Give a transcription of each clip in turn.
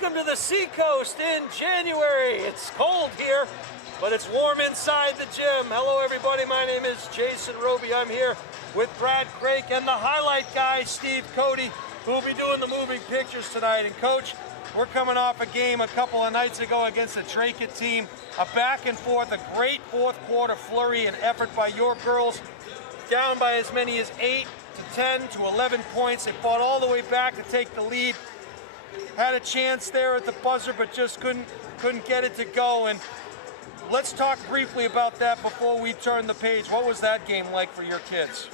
Welcome to the Seacoast in January. It's cold here, but it's warm inside the gym. Hello everybody, my name is Jason Roby. I'm here with Brad Craik and the highlight guy, Steve Cody, who will be doing the moving pictures tonight. And Coach, we're coming off a game a couple of nights ago against the Guertin team. A back and forth, a great fourth quarter flurry and effort by your girls. Down by as many as 8 to 10 to 11 points. They fought all the way back to take the lead. Had a chance there at the buzzer, but just couldn't get it to go. And let's talk briefly about that before we turn the page. What was that game like for your kids?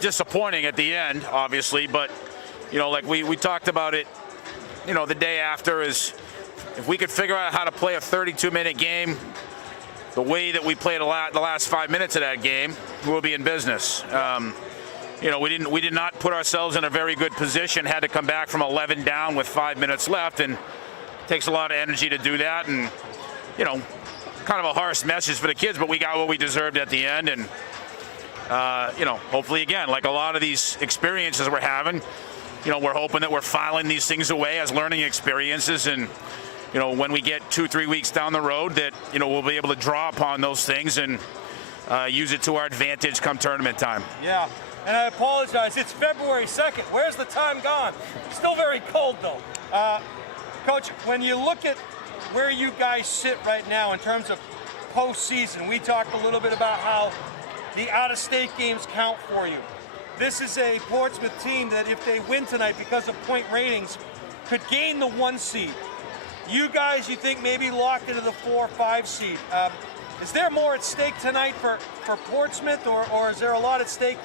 Disappointing at the end, obviously, but like we talked about it, the day after, is if we could figure out how to play a 32-minute game the way that we played the last 5 minutes of that game, we'll be in business. We did not put ourselves in a very good position, had to come back from 11 down with 5 minutes left, and it takes a lot of energy to do that, and kind of a harsh message for the kids, but we got what we deserved at the end. And hopefully, again, like a lot of these experiences we're having, we're hoping that we're filing these things away as learning experiences, and when we get 2-3 weeks down the road, that we'll be able to draw upon those things and use it to our advantage come tournament time. Yeah, and I apologize, it's February 2nd. Where's the time gone? Still very cold though. Coach, when you look at where you guys sit right now in terms of postseason, we talked a little bit about how the out-of-state games count for you. This is a Portsmouth team that, if they win tonight because of point ratings, could gain the 1 seed. You guys, you think, maybe locked into the 4 or 5 seed. Is there more at stake tonight for Portsmouth, or is there a lot at stake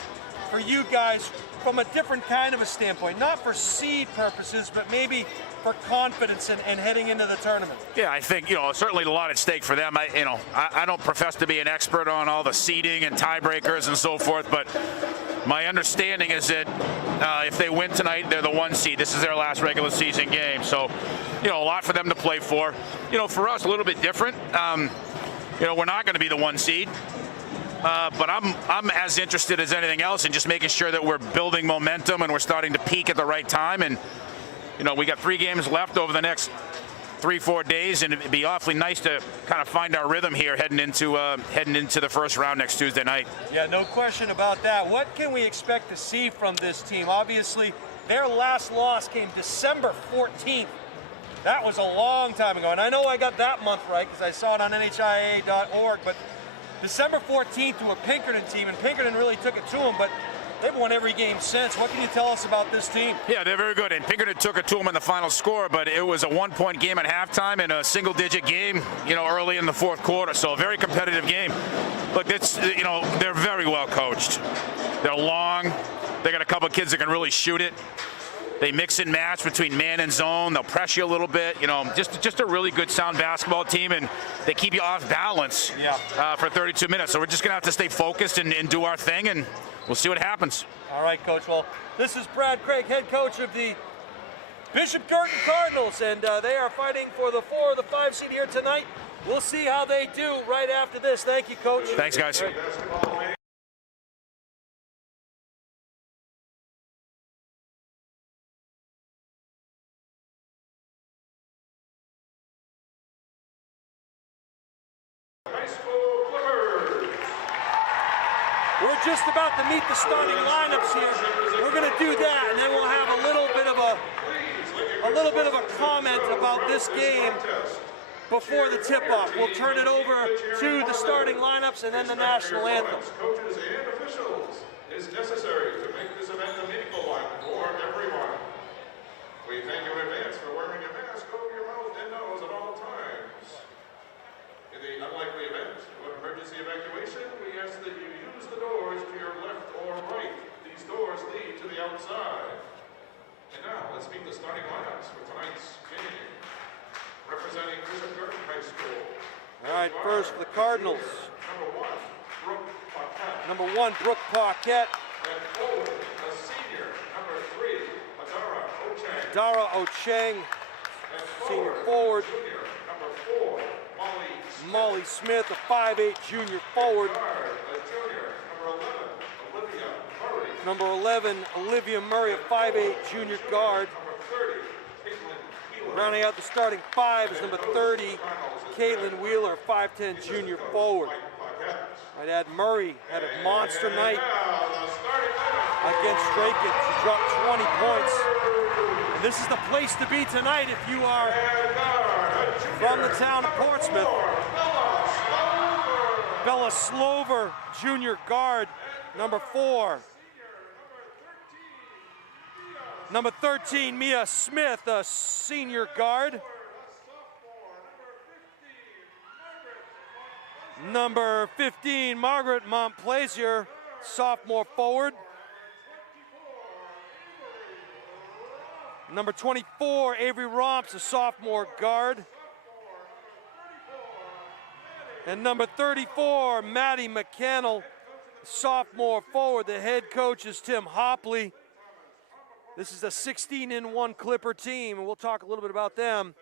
for you guys from a different kind of a standpoint? Not for seed purposes, but maybe for confidence and heading into the tournament. Yeah, I think certainly a lot at stake for them. I don't profess to be an expert on all the seeding and tiebreakers and so forth, but my understanding is that if they win tonight, they're the 1 seed. This is their last regular season game, so a lot for them to play for. For us, a little bit different. We're not going to be the 1 seed. But I'm as interested as anything else in just making sure that we're building momentum and we're starting to peak at the right time. And we got 3 games left over the next 3-4 days, and it'd be awfully nice to kind of find our rhythm here heading into the first round next Tuesday night. Yeah, no question about that. What can we expect to see from this team? Obviously, their last loss came December 14th. That was a long time ago, and I know I got that month right because I saw it on NHIAA.org, but December 14th to a Pinkerton team, and Pinkerton really took it to them, but they've won every game since. What can you tell us about this team? Yeah, they're very good, and Pinkerton took it to them in the final score, but it was a 1-point game at halftime and a single-digit game, early in the fourth quarter, so a very competitive game. Look, they're very well coached. They're long. They got a couple of kids that can really shoot it. They mix and match between man and zone. They'll press you a little bit. Just a really good, sound basketball team, and they keep you off balance for 32 minutes. So we're just going to have to stay focused and do our thing, and we'll see what happens. All right, Coach. Well, this is Brad Craik, head coach of the Bishop Guertin Cardinals, and they are fighting for the 4 or the 5 seed here tonight. We'll see how they do right after this. Thank you, Coach. Thanks, guys. We're just about to meet the starting lineups here. We're going to do that, and then we'll have a little bit of a comment about this game before the tip-off. We'll turn it over to the starting lineups and then the national anthem. Coaches and officials is necessary to make this event a meaningful one for everyone. We thank you in advance for wearing a mask over your mouth and nose at all times. In the unlikely event of an emergency evacuation, we ask that you use the doors to your left or right. These doors lead to the outside. And now, let's meet the starting lineups for tonight's game. Representing Bishop Guertin High School. All right, first for the Cardinals. Number 1, Brooke Paquette. And forward, a senior, number 3, Adara Ocheng. Senior forward. junior, number 4, Molly Smith, a 5'8" junior forward. junior, number 11, Number 11, Olivia Murray, a 5'8" junior guard. number 30, Caitlin Keelan. Rounding out the starting five is number 30, Caitlin Wheeler, 5'10" junior forward. I'd add Murray had a monster night against Guertin. She dropped 20 points. And this is the place to be tonight if you are from the town of Portsmouth. Bella Slover, junior guard, number 4. Number 13, Mia Smith, a senior guard. Number 15, Margaret Montplaisir, sophomore forward. Number 24, Avery Romps, a sophomore guard. And number 34, Maddie McCannell, sophomore forward. The head coach is Tim Hopley. This is a 16-1 Clipper team, and we'll talk a little bit about them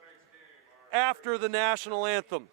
after the national anthem.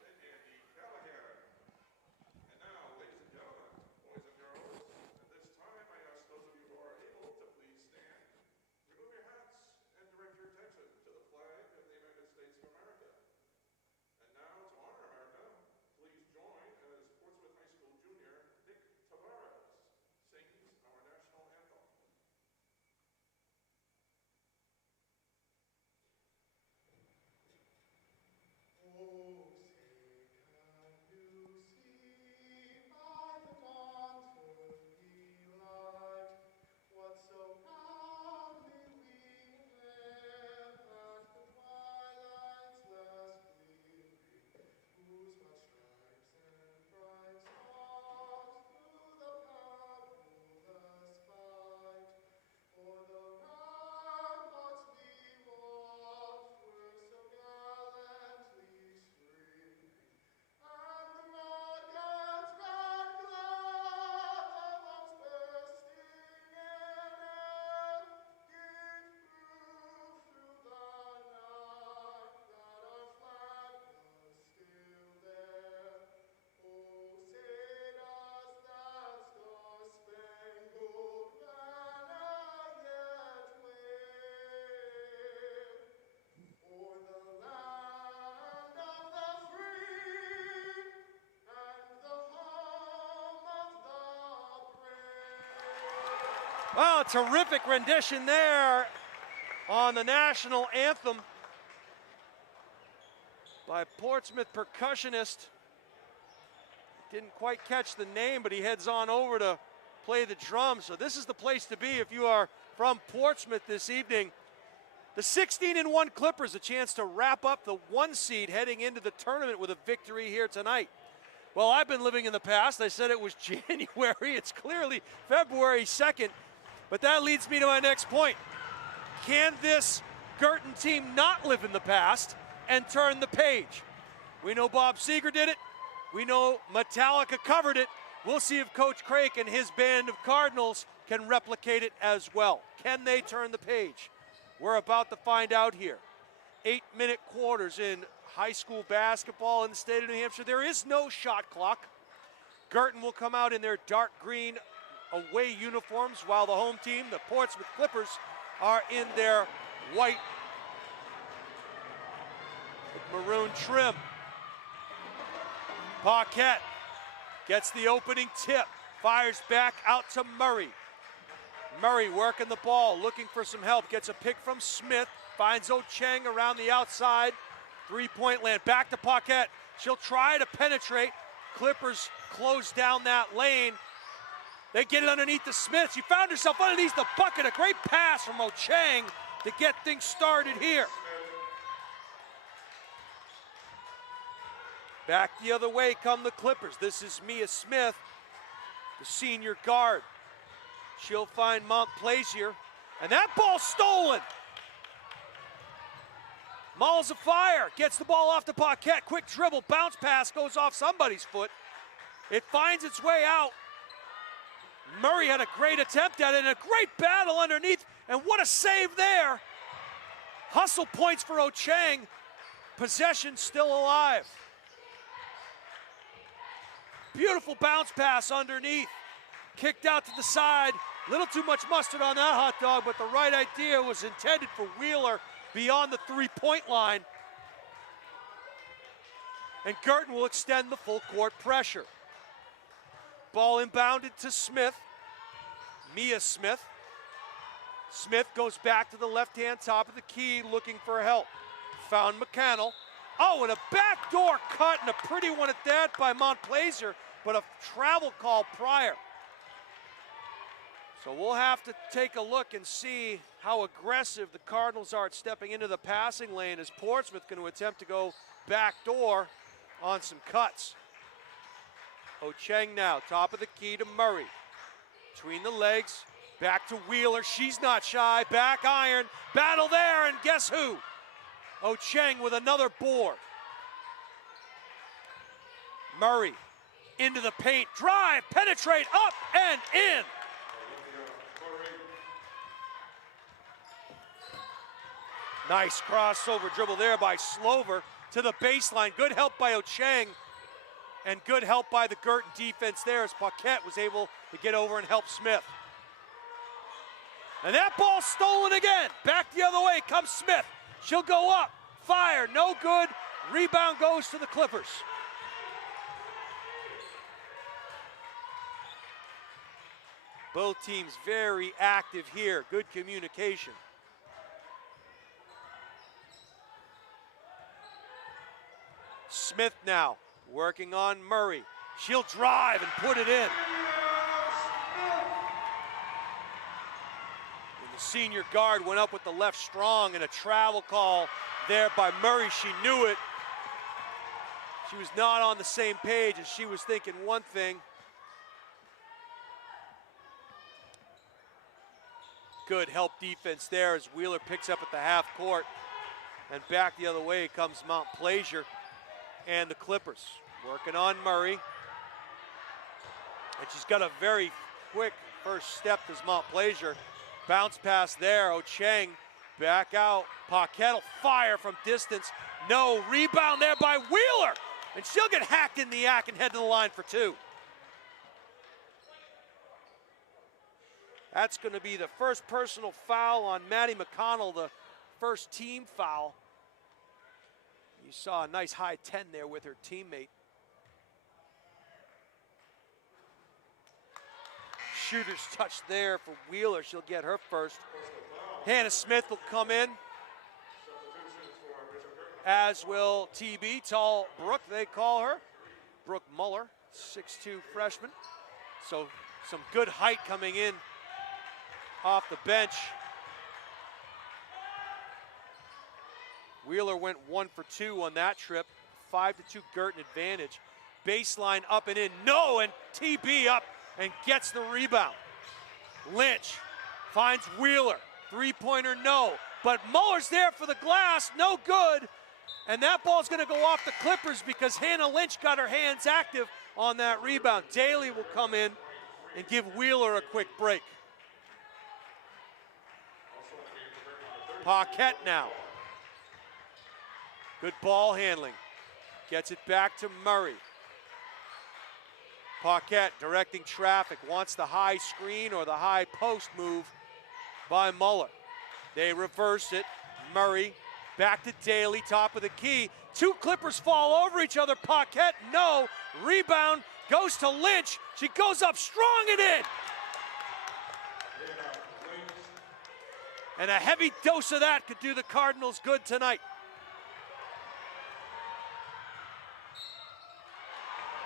Well, a terrific rendition there on the national anthem by Portsmouth percussionist. Didn't quite catch the name, but he heads on over to play the drums. So this is the place to be if you are from Portsmouth this evening. The 16-1 Clippers, a chance to wrap up the 1 seed heading into the tournament with a victory here tonight. Well, I've been living in the past. I said it was January. It's clearly February 2nd. But that leads me to my next point. Can this Guertin team not live in the past and turn the page? We know Bob Seger did it. We know Metallica covered it. We'll see if Coach Craik and his band of Cardinals can replicate it as well. Can they turn the page? We're about to find out here. 8-minute quarters in high school basketball in the state of New Hampshire. There is no shot clock. Guertin will come out in their dark green away uniforms, while the home team, the Portsmouth Clippers, are in their white with maroon trim. Paquette gets the opening tip, fires back out to Murray. Murray working the ball, looking for some help, gets a pick from Smith, finds Ocheng around the outside, three-point land, back to Paquette. She'll try to penetrate. Clippers close down that lane. They get it underneath the Smith. She found herself underneath the bucket. A great pass from Ocheng to get things started here. Back the other way come the Clippers. This is Mia Smith, the senior guard. She'll find Montplaisir, and that ball's stolen. Malls of Fire gets the ball off to Paquette. Quick dribble, bounce pass, goes off somebody's foot. It finds its way out. Murray had a great attempt at it and a great battle underneath, and what a save there. Hustle points for Ocheng. Possession still alive. Beautiful bounce pass underneath. Kicked out to the side. Little too much mustard on that hot dog, but the right idea was intended for Wheeler. beyond the three-point line. And Guertin will extend the full court pressure. Ball inbounded to Smith. Mia Smith. Smith goes back to the left-hand top of the key looking for help. Found McCannell. Oh, and a backdoor cut, and a pretty one at that by Montplaisir, but a travel call prior. So we'll have to take a look and see how aggressive the Cardinals are at stepping into the passing lane as Portsmouth going to attempt to go backdoor on some cuts. Ocheng now, top of the key to Murray. Between the legs, back to Wheeler. She's not shy. Back iron. Battle there, and guess who? Ocheng with another board. Murray into the paint. Drive, penetrate, up and in. Nice crossover dribble there by Slover to the baseline. Good help by Ocheng, and good help by the Guertin defense there as Paquette was able to get over and help Smith. And that ball stolen again. Back the other way comes Smith. She'll go up, fire, no good. Rebound goes to the Clippers. Both teams very active here. Good communication. Smith now working on Murray. She'll drive and put it in. And the senior guard went up with the left strong, and a travel call there by Murray. She knew it. She was not on the same page, and she was thinking one thing. Good help defense there as Wheeler picks up at the half court. And back the other way comes Montplaisir and the Clippers. Working on Murray. And she's got a very quick first step as Montplaisir. Bounce pass there, Ocheng back out. Paquette will fire from distance. No, rebound there by Wheeler. And she'll get hacked in the act and head to the line for two. That's going to be the first personal foul on Maddie McConnell, the first team foul. You saw a nice high 10 there with her teammate. Shooter's touch there for Wheeler. She'll get her first. Hannah Smith will come in, as will TB, tall Brooke, they call her. Brooke Muller, 6'2" freshman. So some good height coming in off the bench. Wheeler went 1 for 2 on that trip. 5-2 Guertin advantage. Baseline up and in. No, and TB up and gets the rebound. Lynch finds Wheeler. Three-pointer, no. But Muller's there for the glass. No good. And that ball's going to go off the Clippers because Hannah Lynch got her hands active on that rebound. Daly will come in and give Wheeler a quick break. Paquette now. Good ball handling. Gets it back to Murray. Paquette directing traffic. Wants the high screen or the high post move by Muller. They reverse it. Murray back to Daly, top of the key. Two Clippers fall over each other. Paquette, no. Rebound goes to Lynch. She goes up strong and in. And a heavy dose of that could do the Cardinals good tonight.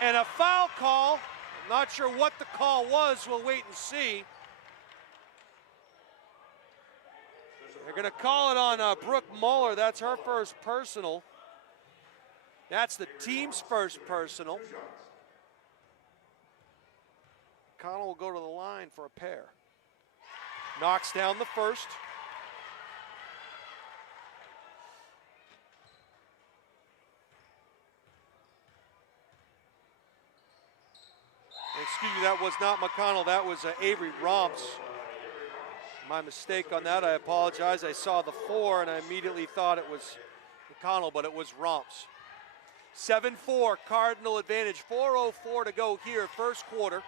And a foul call. I'm not sure what the call was. We'll wait and see. They're going to call it on Brooke Muller. That's her first personal. That's the team's first personal. Connell will go to the line for a pair. Knocks down the first. Excuse me, that was not McConnell. That was Avery Romps. My mistake on that, I apologize. I saw the 4 and I immediately thought it was McConnell, but it was Romps. 7-4, Cardinal advantage. 4:04 to go here, first quarter.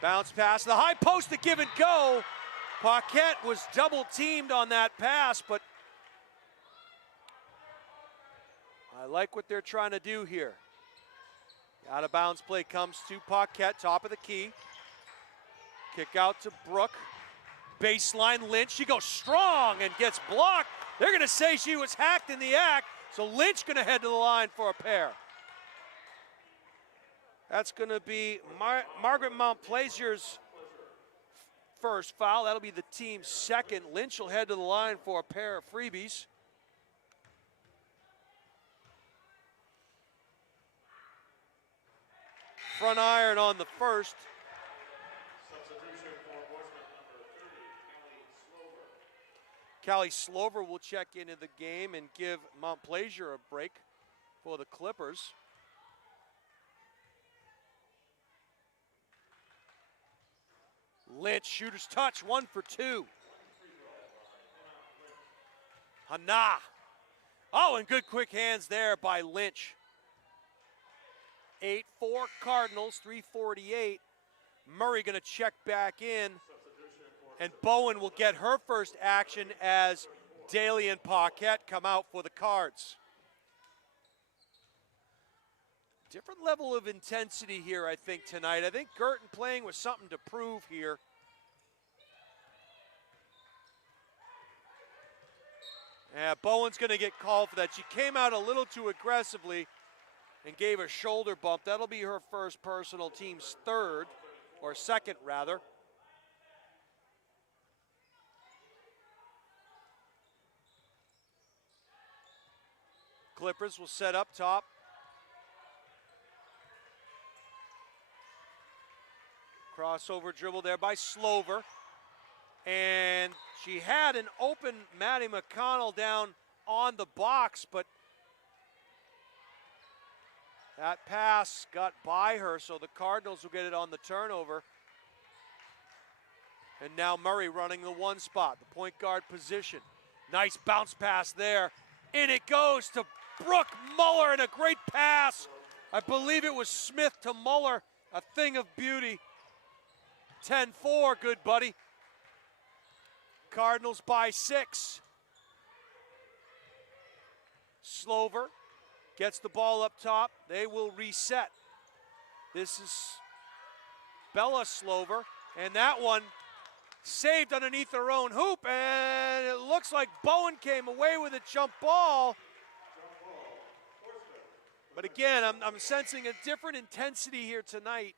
Bounce pass, the high post to give and go. Paquette was double teamed on that pass, but I like what they're trying to do here. Out of bounds play comes to Paquette, top of the key. Kick out to Brooke. Baseline Lynch, she goes strong and gets blocked. They're gonna say she was hacked in the act, so Lynch gonna head to the line for a pair. That's gonna be Margaret Montplaisir's first foul. That'll be the team's second. Lynch will head to the line for a pair of freebies. Front iron on the first. Substitution for Portsmouth, number 30, Callie Slover will check into the game and give Montplaisir a break for the Clippers. Lynch, shooter's touch, 1 for 2. Hana. Oh, and good quick hands there by Lynch. 8-4 Cardinals, 3:48. Murray gonna check back in, and Bowen will get her first action as Daly and Paquette come out for the Cards. Different level of intensity here, I think, tonight. I think Guertin playing with something to prove here. Yeah, Bowen's gonna get called for that. She came out a little too aggressively and gave a shoulder bump. That'll be her first personal, team's third, or second rather. Clippers will set up top. Crossover dribble there by Slover. And she had an open Maddie McConnell down on the box, but that pass got by her, so the Cardinals will get it on the turnover. And now Murray running the one spot, the point guard position. Nice bounce pass there. In it goes to Brooke Muller, and a great pass. I believe it was Smith to Muller, a thing of beauty. 10-4, good buddy. Cardinals by 6. Slover gets the ball up top. They will reset. This is Bella Slover, and that one saved underneath their own hoop, and it looks like Bowen came away with a jump ball. But again, I'm sensing a different intensity here tonight.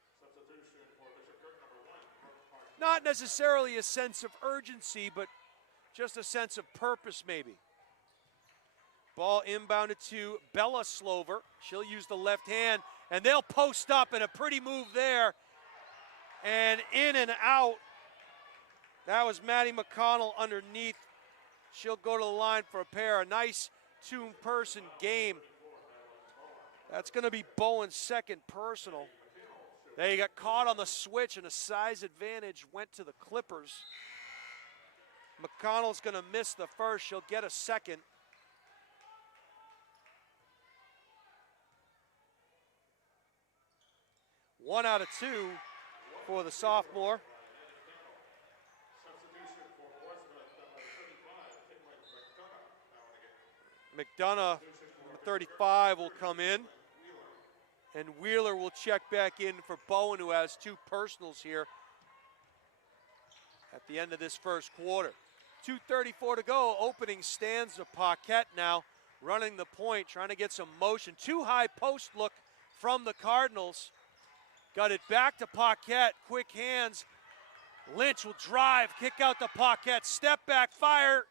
Not necessarily a sense of urgency, but just a sense of purpose maybe. Ball inbounded to Bella Slover. She'll use the left hand, and they'll post up, and a pretty move there. And in and out. That was Maddie McConnell underneath. She'll go to the line for a pair. A nice two-person game. That's going to be Bowen's second personal. They got caught on the switch, and a size advantage went to the Clippers. McConnell's going to miss the first. She'll get a second. One out of 2 for the sophomore. McDonough, 35, will come in. And Wheeler will check back in for Bowen, who has 2 personals here at the end of this first quarter. 2:34 to go. Opening stanza. Paquette now running the point, trying to get some motion. Too high post look from the Cardinals. Got it back to Paquette. Quick hands. Lynch will drive, kick out to Paquette. Step back, fire.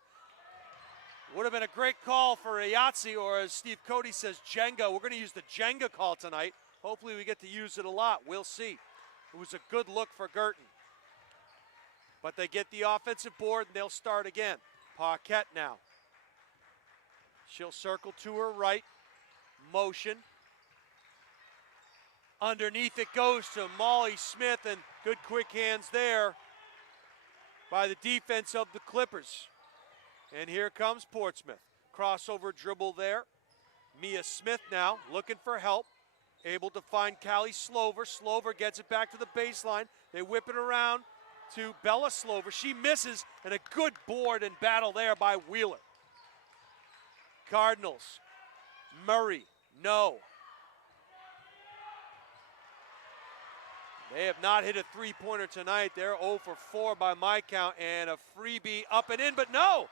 Would have been a great call for a Yahtzee, or as Steve Cody says, Jenga. We're going to use the Jenga call tonight. Hopefully we get to use it a lot. We'll see. It was a good look for Guertin. But they get the offensive board, and they'll start again. Paquette now. She'll circle to her right. Motion. Underneath it goes to Molly Smith, and good quick hands there by the defense of the Clippers. And here comes Portsmouth. Crossover dribble there. Mia Smith now looking for help. Able to find Callie Slover. Slover gets it back to the baseline. They whip it around. to Bella Slover. She misses, and a good board and battle there by Wheeler. Cardinals, Murray, no. They have not hit a three-pointer tonight. They're 0 for 4 by my count, and a freebie up and in, but no.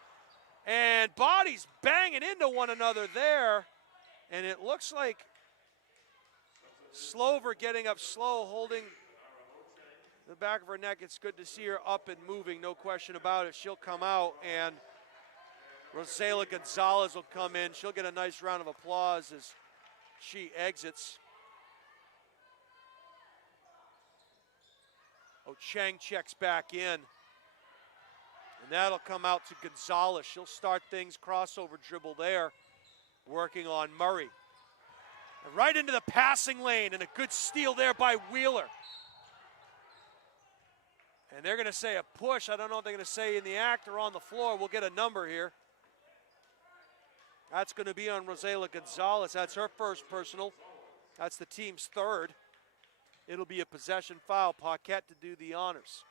And bodies banging into one another there, and it looks like Slover getting up slow, holding the back of her neck. It's good to see her up and moving, no question about it. She'll come out, and Rosela Gonzalez will come in. She'll get a nice round of applause as she exits. Oh, Chang checks back in. And that'll come out to Gonzalez. She'll start things, crossover dribble there, working on Murray. And right into the passing lane, and a good steal there by Wheeler. And they're gonna say a push. I don't know if they're gonna say in the act or on the floor. We'll get a number here. That's gonna be on Rosela Gonzalez. That's her first personal. That's the team's third. It'll be a possession foul. Paquette to do the honors.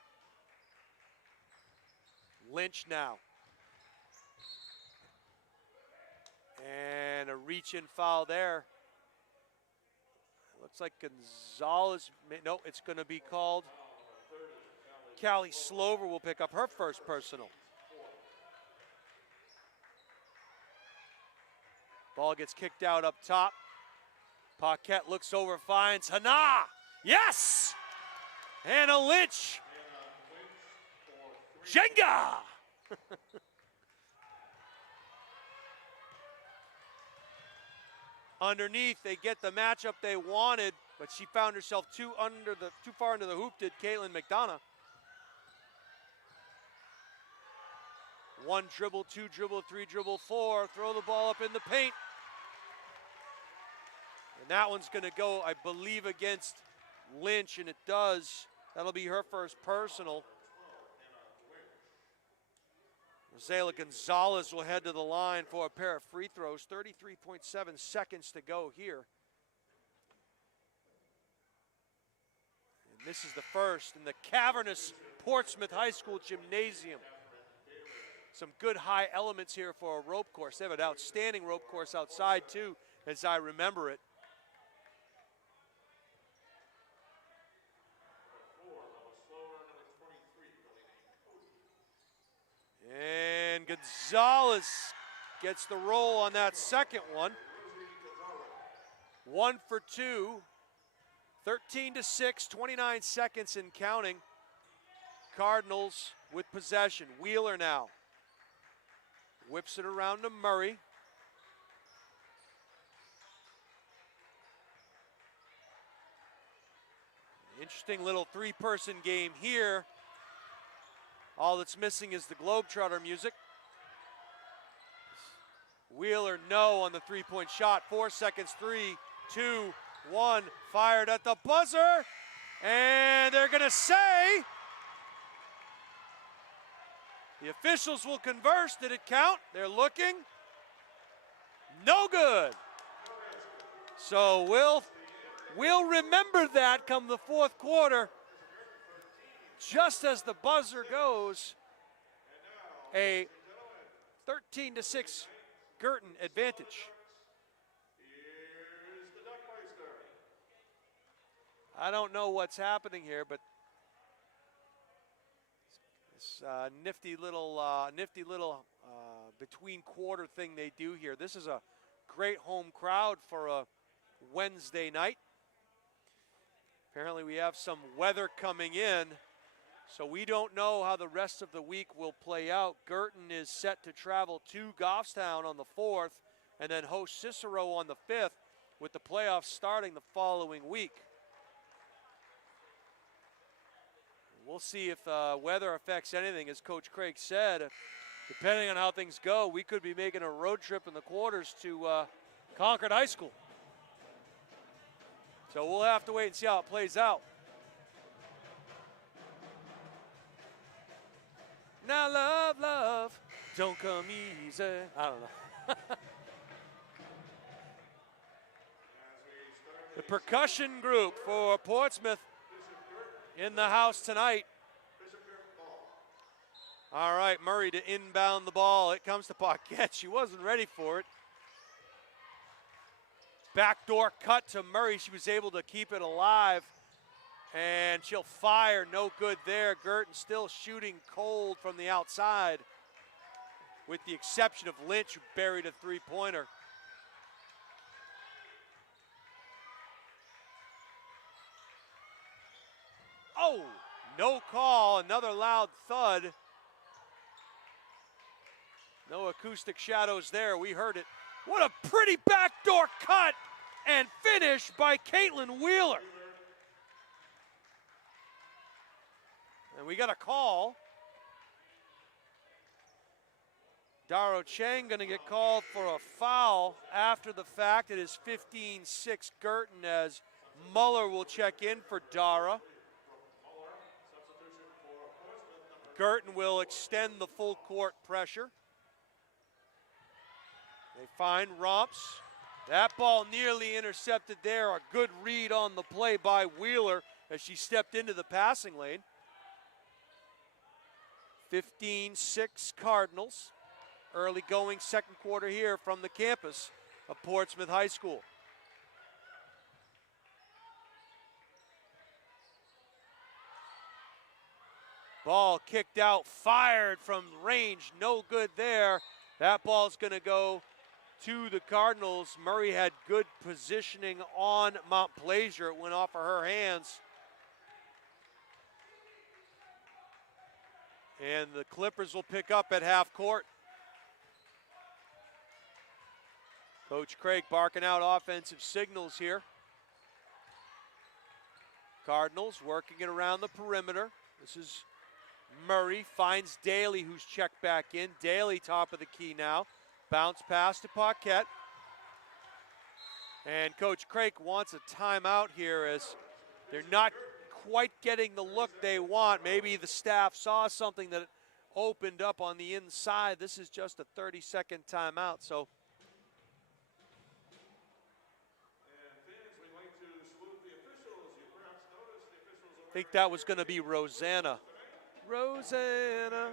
Lynch now. And a reach-in foul there. Looks like Gonzalez, no, it's gonna be called. Callie Slover will pick up her first personal. Ball gets kicked out up top. Paquette looks over, finds Hana. Yes! And a Lynch. Jenga! Underneath, they get the matchup they wanted, but she found herself too far into the hoop, did Caitlin McDonough. One dribble, two dribble, three dribble, four. Throw the ball up in the paint. And that one's going to go, I believe, against Lynch, and it does. That'll be her first personal. Rosela Gonzalez will head to the line for a pair of free throws. 33.7 seconds to go here. And this is the first in the cavernous Portsmouth High School gymnasium. Some good high elements here for a rope course. They have an outstanding rope course outside too, as I remember it. And Gonzalez gets the roll on that second one. 1 for 2, 13-6, 29 seconds and counting. Cardinals with possession. Wheeler now. Whips it around to Murray. Interesting little three-person game here. All that's missing is the Globetrotter music. Wheeler, no on the three-point shot. 4 seconds, 3, 2, 1. Fired at the buzzer. And they're going to say, the officials will converse. Did it count? They're looking. No good. So we'll remember that come the fourth quarter. Just as the buzzer goes, a 13-6 Guertin advantage. I don't know what's happening here, but this nifty little between quarter thing they do here. This is a great home crowd for a Wednesday night. Apparently we have some weather coming in, so we don't know how the rest of the week will play out. Guertin is set to travel to Goffstown on the 4th and then host Cicero on the 5th, with the playoffs starting the following week. We'll see if weather affects anything. As Coach Craig said, depending on how things go, we could be making a road trip in the quarters to Concord High School. So we'll have to wait and see how it plays out. Now love, don't come easy. I don't know. The percussion group for Portsmouth in the house tonight. All right, Murray to inbound the ball. It comes to Paquette. She wasn't ready for it. Backdoor cut to Murray. She was able to keep it alive. And she'll fire. No good there. Guertin still shooting cold from the outside, with the exception of Lynch, who buried a three-pointer. Oh, no call. Another loud thud. No acoustic shadows there. We heard it. What a pretty backdoor cut and finish by Caitlin Wheeler. And we got a call. Daro Chang going to get called for a foul after the fact. It is 15-6 Guertin, as Muller will check in for Dara. Guertin will extend the full court pressure. They find Romps. That ball nearly intercepted there. A good read on the play by Wheeler as she stepped into the passing lane. 15-6 Cardinals. Early going second quarter here from the campus of Portsmouth High School. Ball kicked out, fired from range, no good there. That ball's gonna go to the Cardinals. Murray had good positioning on Montplaisir. It went off of her hands. And the Clippers will pick up at half court. Coach Craig barking out offensive signals here. Cardinals working it around the perimeter. This is Murray, finds Daly, who's checked back in. Daly top of the key now. Bounce pass to Paquette. And Coach Craig wants a timeout here as they're not quite getting the look they want. Maybe the staff saw something that opened up on the inside. This is just a 30-second timeout, so. I think that was going to be Rosanna. Rosanna.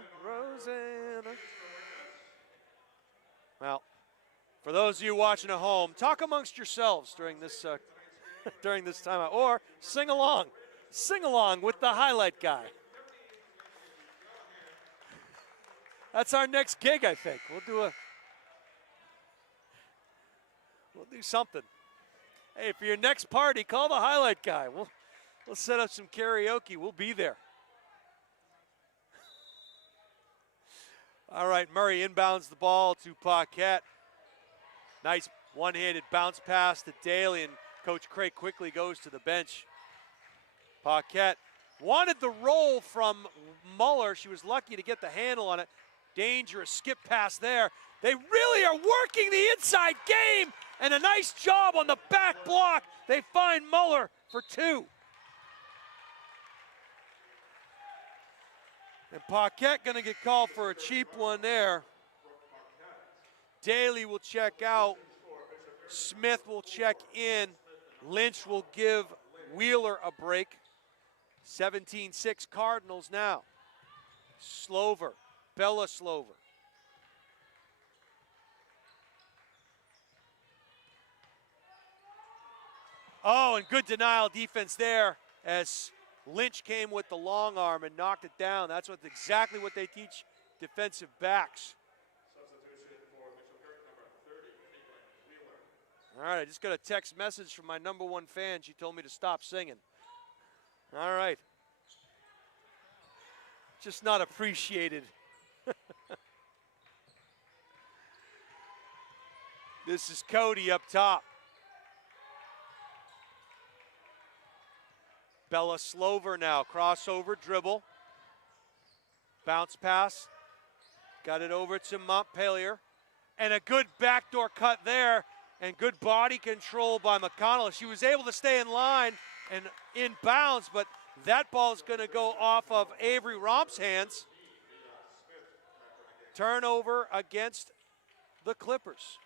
Well, for those of you watching at home, talk amongst yourselves during this during this timeout, or sing along. Sing along with the highlight guy. That's our next gig, I think. We'll do something. Hey, for your next party, call the highlight guy. We'll set up some karaoke. We'll be there. All right, Murray inbounds the ball to Paquette. Nice one-handed bounce pass to Daly, and Coach Craig quickly goes to the bench. Paquette wanted the roll from Muller. She was lucky to get the handle on it. Dangerous skip pass there. They really are working the inside game, and a nice job on the back block. They find Muller for two. And Paquette going to get called for a cheap one there. Daly will check out. Smith will check in. Lynch will give Wheeler a break. 17-6 Cardinals now. Slover, Bella Slover. Oh, and good denial defense there as Lynch came with the long arm and knocked it down. That's exactly what they teach defensive backs. All right, I just got a text message from my #1 fan. She told me to stop singing. All right. Just not appreciated. This is Cody up top. Bella Slover now, crossover dribble. Bounce pass. Got it over to Montpelier. And a good backdoor cut there. And good body control by McConnell. She was able to stay in line and in bounds, but that ball is going to go off of Avery Romp's hands. Turnover against the Clippers.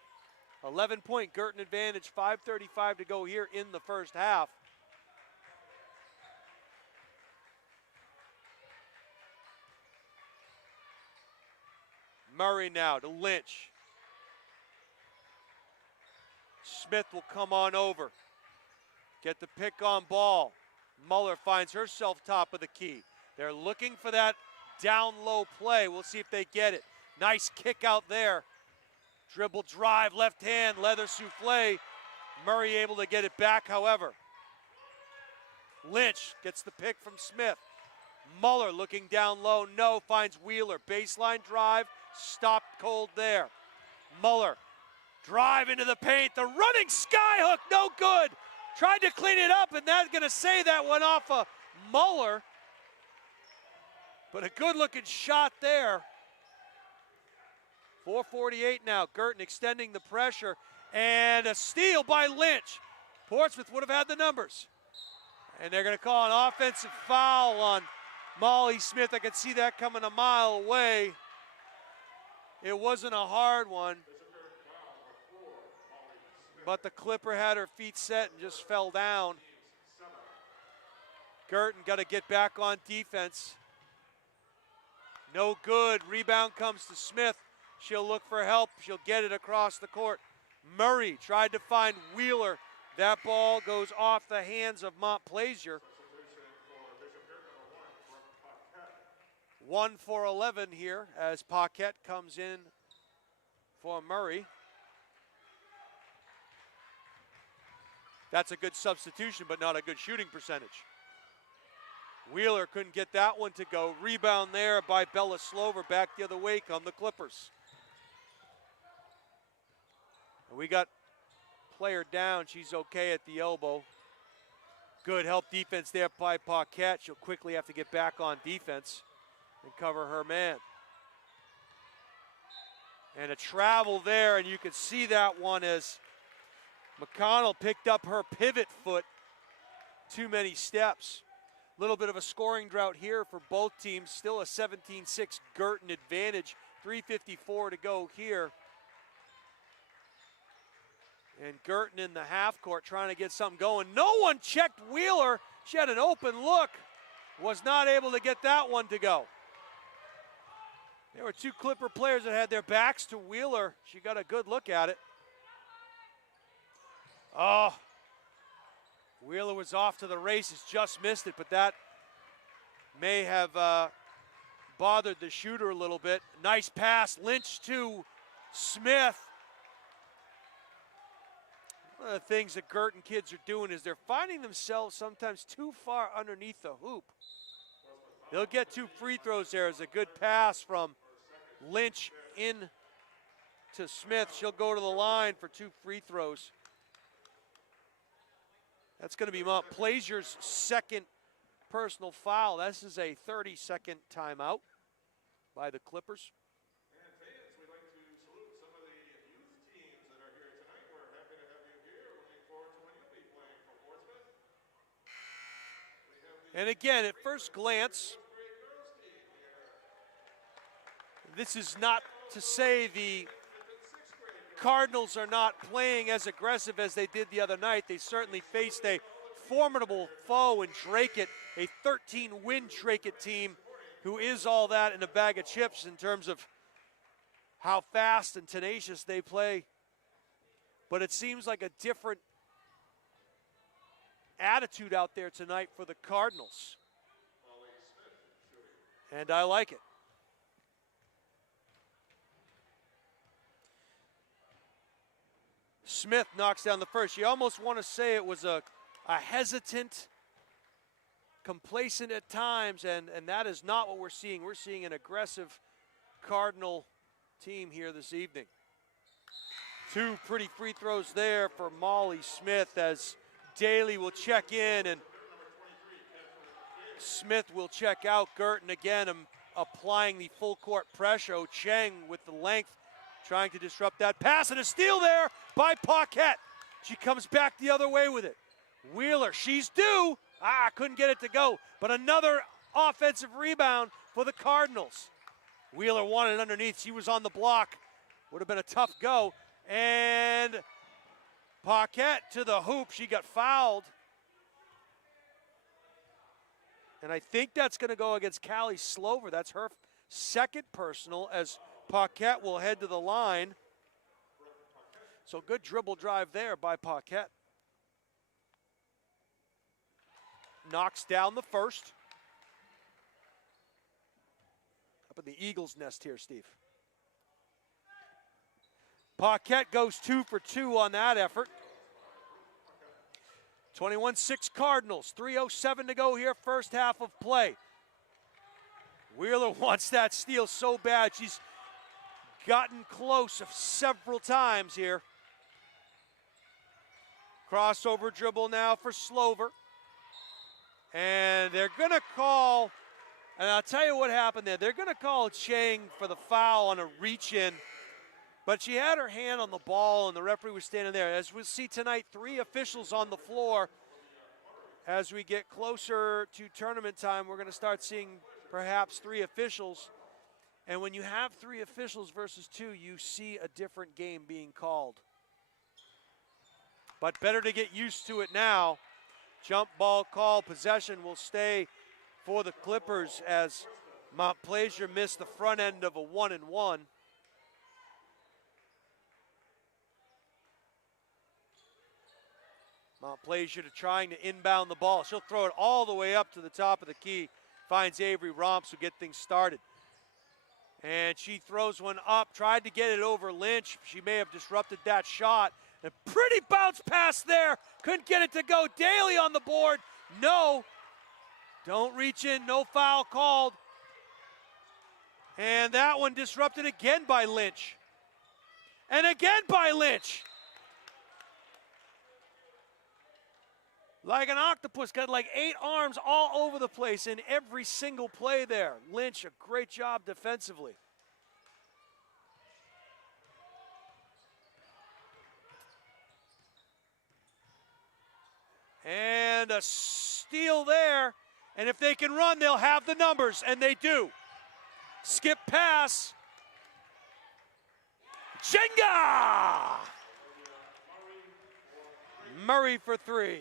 11-point Guertin advantage, 5:35 to go here in the first half. Murray now to Lynch. Smith will come on over. Get the pick on ball. Muller finds herself top of the key. They're looking for that down low play. We'll see if they get it. Nice kick out there. Dribble drive, left hand, leather souffle. Murray able to get it back, however. Lynch gets the pick from Smith. Muller looking down low, no, finds Wheeler. Baseline drive, stopped cold there. Muller, drive into the paint, the running skyhook, no good. Tried to clean it up, and that's gonna say that one off of Muller. But a good looking shot there. 4:48 now, Guertin extending the pressure, and a steal by Lynch. Portsmouth would have had the numbers. And they're gonna call an offensive foul on Molly Smith. I could see that coming a mile away. It wasn't a hard one, but the Clipper had her feet set and just fell down. Guertin got to get back on defense. No good. Rebound comes to Smith. She'll look for help. She'll get it across the court. Murray tried to find Wheeler. That ball goes off the hands of Montplaisir. 1 for 11 here as Paquette comes in for Murray. That's a good substitution, but not a good shooting percentage. Wheeler couldn't get that one to go. Rebound there by Bella Slover. Back the other way come the Clippers. And we got player down. She's okay at the elbow. Good help defense there by Paquette. She'll quickly have to get back on defense and cover her man. And a travel there, and you can see that one as McConnell picked up her pivot foot. Too many steps. A little bit of a scoring drought here for both teams. Still a 17-6 Guertin advantage. 3:54 to go here. And Guertin in the half court trying to get something going. No one checked Wheeler. She had an open look. Was not able to get that one to go. There were two Clipper players that had their backs to Wheeler. She got a good look at it. Oh, Wheeler was off to the races, just missed it, but that may have bothered the shooter a little bit. Nice pass, Lynch to Smith. One of the things that Guertin kids are doing is they're finding themselves sometimes too far underneath the hoop. They'll get 2 free throws there. As a good pass from Lynch in to Smith. She'll go to the line for 2 free throws. That's going to be Montplaisir's second personal foul. This is a 30-second timeout by the Clippers. And fans, we'd like to salute some of the youth teams that are here tonight. We're happy to have you here. Looking forward to when you'll be playing for Portsmouth. And again, at first glance, this is not to say the Cardinals are not playing as aggressive as they did the other night. They certainly faced a formidable foe in Dracut, a 13-win Dracut team who is all that in a bag of chips in terms of how fast and tenacious they play. But it seems like a different attitude out there tonight for the Cardinals. And I like it. Smith knocks down the first. You almost want to say it was a hesitant, complacent at times, and that is not what we're seeing. We're seeing an aggressive Cardinal team here this evening. 2 pretty free throws there for Molly Smith as Daly will check in and Smith will check out. Guertin again applying the full court pressure. Cheng with the length trying to disrupt that pass, and a steal there by Paquette. She comes back the other way with it. Wheeler, she's due. Couldn't get it to go, but another offensive rebound for the Cardinals. Wheeler wanted it underneath. She was on the block. Would have been a tough go. And Paquette to the hoop. She got fouled. And I think that's going to go against Callie Slover. That's her second personal as Paquette will head to the line. So good dribble drive there by Paquette. Knocks down the first. Up in the Eagles' nest here, Steve. Paquette goes 2 for 2 on that effort. 21-6 Cardinals, 3:07 to go here, first half of play. Wheeler wants that steal so bad. She's gotten close several times here. Crossover dribble now for Slover. And they're going to call, and I'll tell you what happened there. They're going to call Chang for the foul on a reach-in. But she had her hand on the ball, and the referee was standing there. As we'll see tonight, 3 officials on the floor. As we get closer to tournament time, we're going to start seeing perhaps 3 officials. And when you have 3 officials versus 2, you see a different game being called. But better to get used to it now. Jump ball call, possession will stay for the Clippers as Montplaisir missed the front end of a 1-and-1. Montplaisir trying to inbound the ball. She'll throw it all the way up to the top of the key. Finds Avery Romps who get things started. And she throws one up, tried to get it over Lynch. She may have disrupted that shot. A pretty bounce pass there. Couldn't get it to go. Daly on the board. No. Don't reach in. No foul called. And that one disrupted again by Lynch. And again by Lynch. Like an octopus, got like 8 arms all over the place in every single play there. Lynch, a great job defensively. And a steal there. And if they can run, they'll have the numbers, and they do. Skip pass. Jenga! Murray for 3.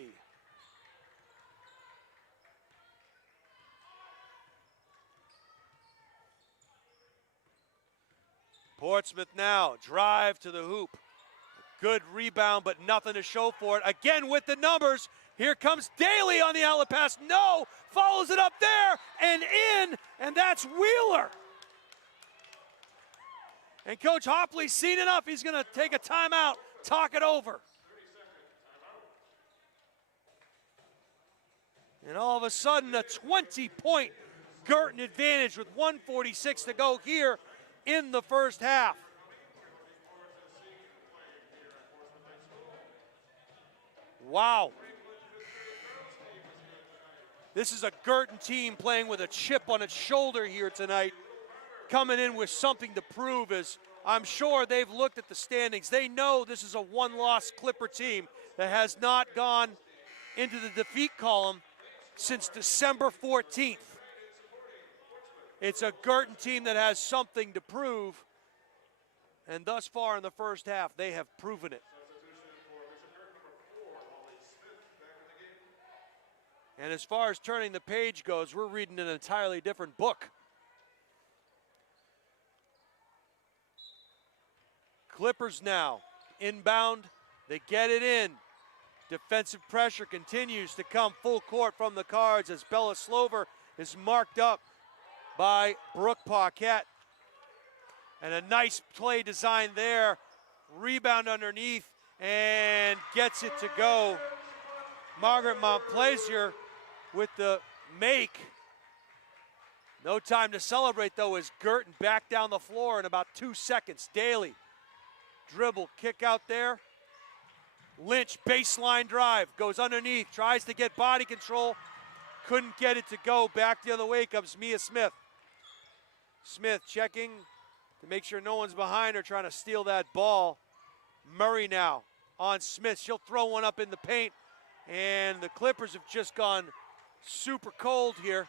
Portsmouth now, drive to the hoop. Good rebound, but nothing to show for it. Again with the numbers. Here comes Daly on the outlet pass. No, follows it up there and in, and that's Wheeler. And Coach Hopley's seen enough. He's going to take a timeout, talk it over. And all of a sudden, a 20-point Guertin advantage with 1:46 to go here in the first half. Wow. This is a Guertin team playing with a chip on its shoulder here tonight, coming in with something to prove. As I'm sure they've looked at the standings. They know this is a one-loss Clipper team that has not gone into the defeat column since December 14th. It's a Guertin team that has something to prove, and thus far in the first half, they have proven it. And as far as turning the page goes, we're reading an entirely different book. Clippers now, inbound, they get it in. Defensive pressure continues to come full court from the Cards as Bella Slover is marked up by Brooke Paquette. And a nice play design there. Rebound underneath and gets it to go. Margaret Montplaisir with the make. No time to celebrate though as Guertin back down the floor in about 2 seconds. Daly, dribble, kick out there. Lynch, baseline drive, goes underneath, tries to get body control. Couldn't get it to go. Back the other way comes Mia Smith. Smith checking to make sure no one's behind her, trying to steal that ball. Murray now on Smith. She'll throw one up in the paint. And the Clippers have just gone super cold here.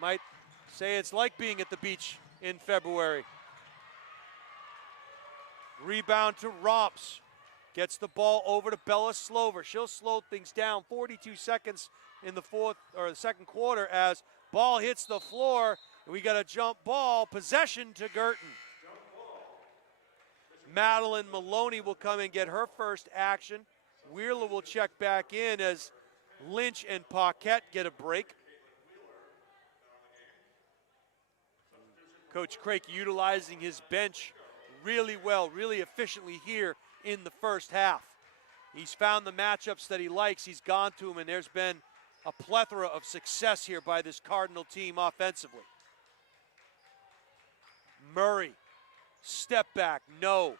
Might say it's like being at the beach in February. Rebound to Romps. Gets the ball over to Bella Slover. She'll slow things down. 42 seconds in the second quarter as ball hits the floor. And we got a jump ball. Possession to Guertin. Madeline Maloney will come and get her first action. Wheeler will check back in as Lynch and Paquette get a break. Coach Craik utilizing his bench really well, really efficiently here in the first half. He's found the matchups that he likes. He's gone to them, and there's been a plethora of success here by this Cardinal team offensively. Murray, step back, no.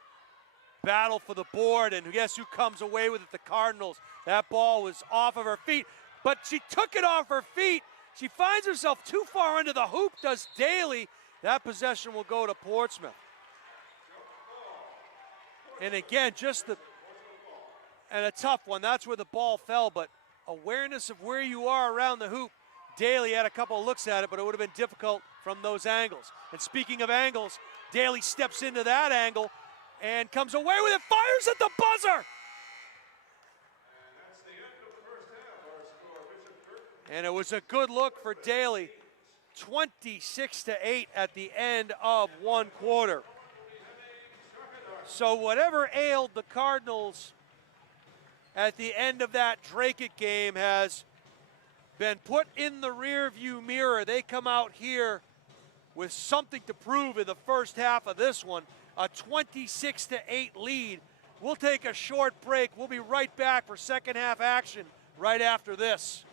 Battle for the board, and guess who comes away with it? The Cardinals. That ball was off of her feet, but she took it off her feet. She finds herself too far into the hoop, does Daly. That possession will go to Portsmouth. And again, and a tough one. That's where the ball fell, but awareness of where you are around the hoop. Daly had a couple of looks at it, but it would have been difficult from those angles. And speaking of angles, Daly steps into that angle and comes away with it, fires at the buzzer. And it was a good look for Daly. 26-8 at the end of one quarter. So whatever ailed the Cardinals at the end of that Drake game has been put in the rearview mirror. They come out here with something to prove in the first half of this one. A 26-8 lead. We'll take a short break. We'll be right back for second half action right after this.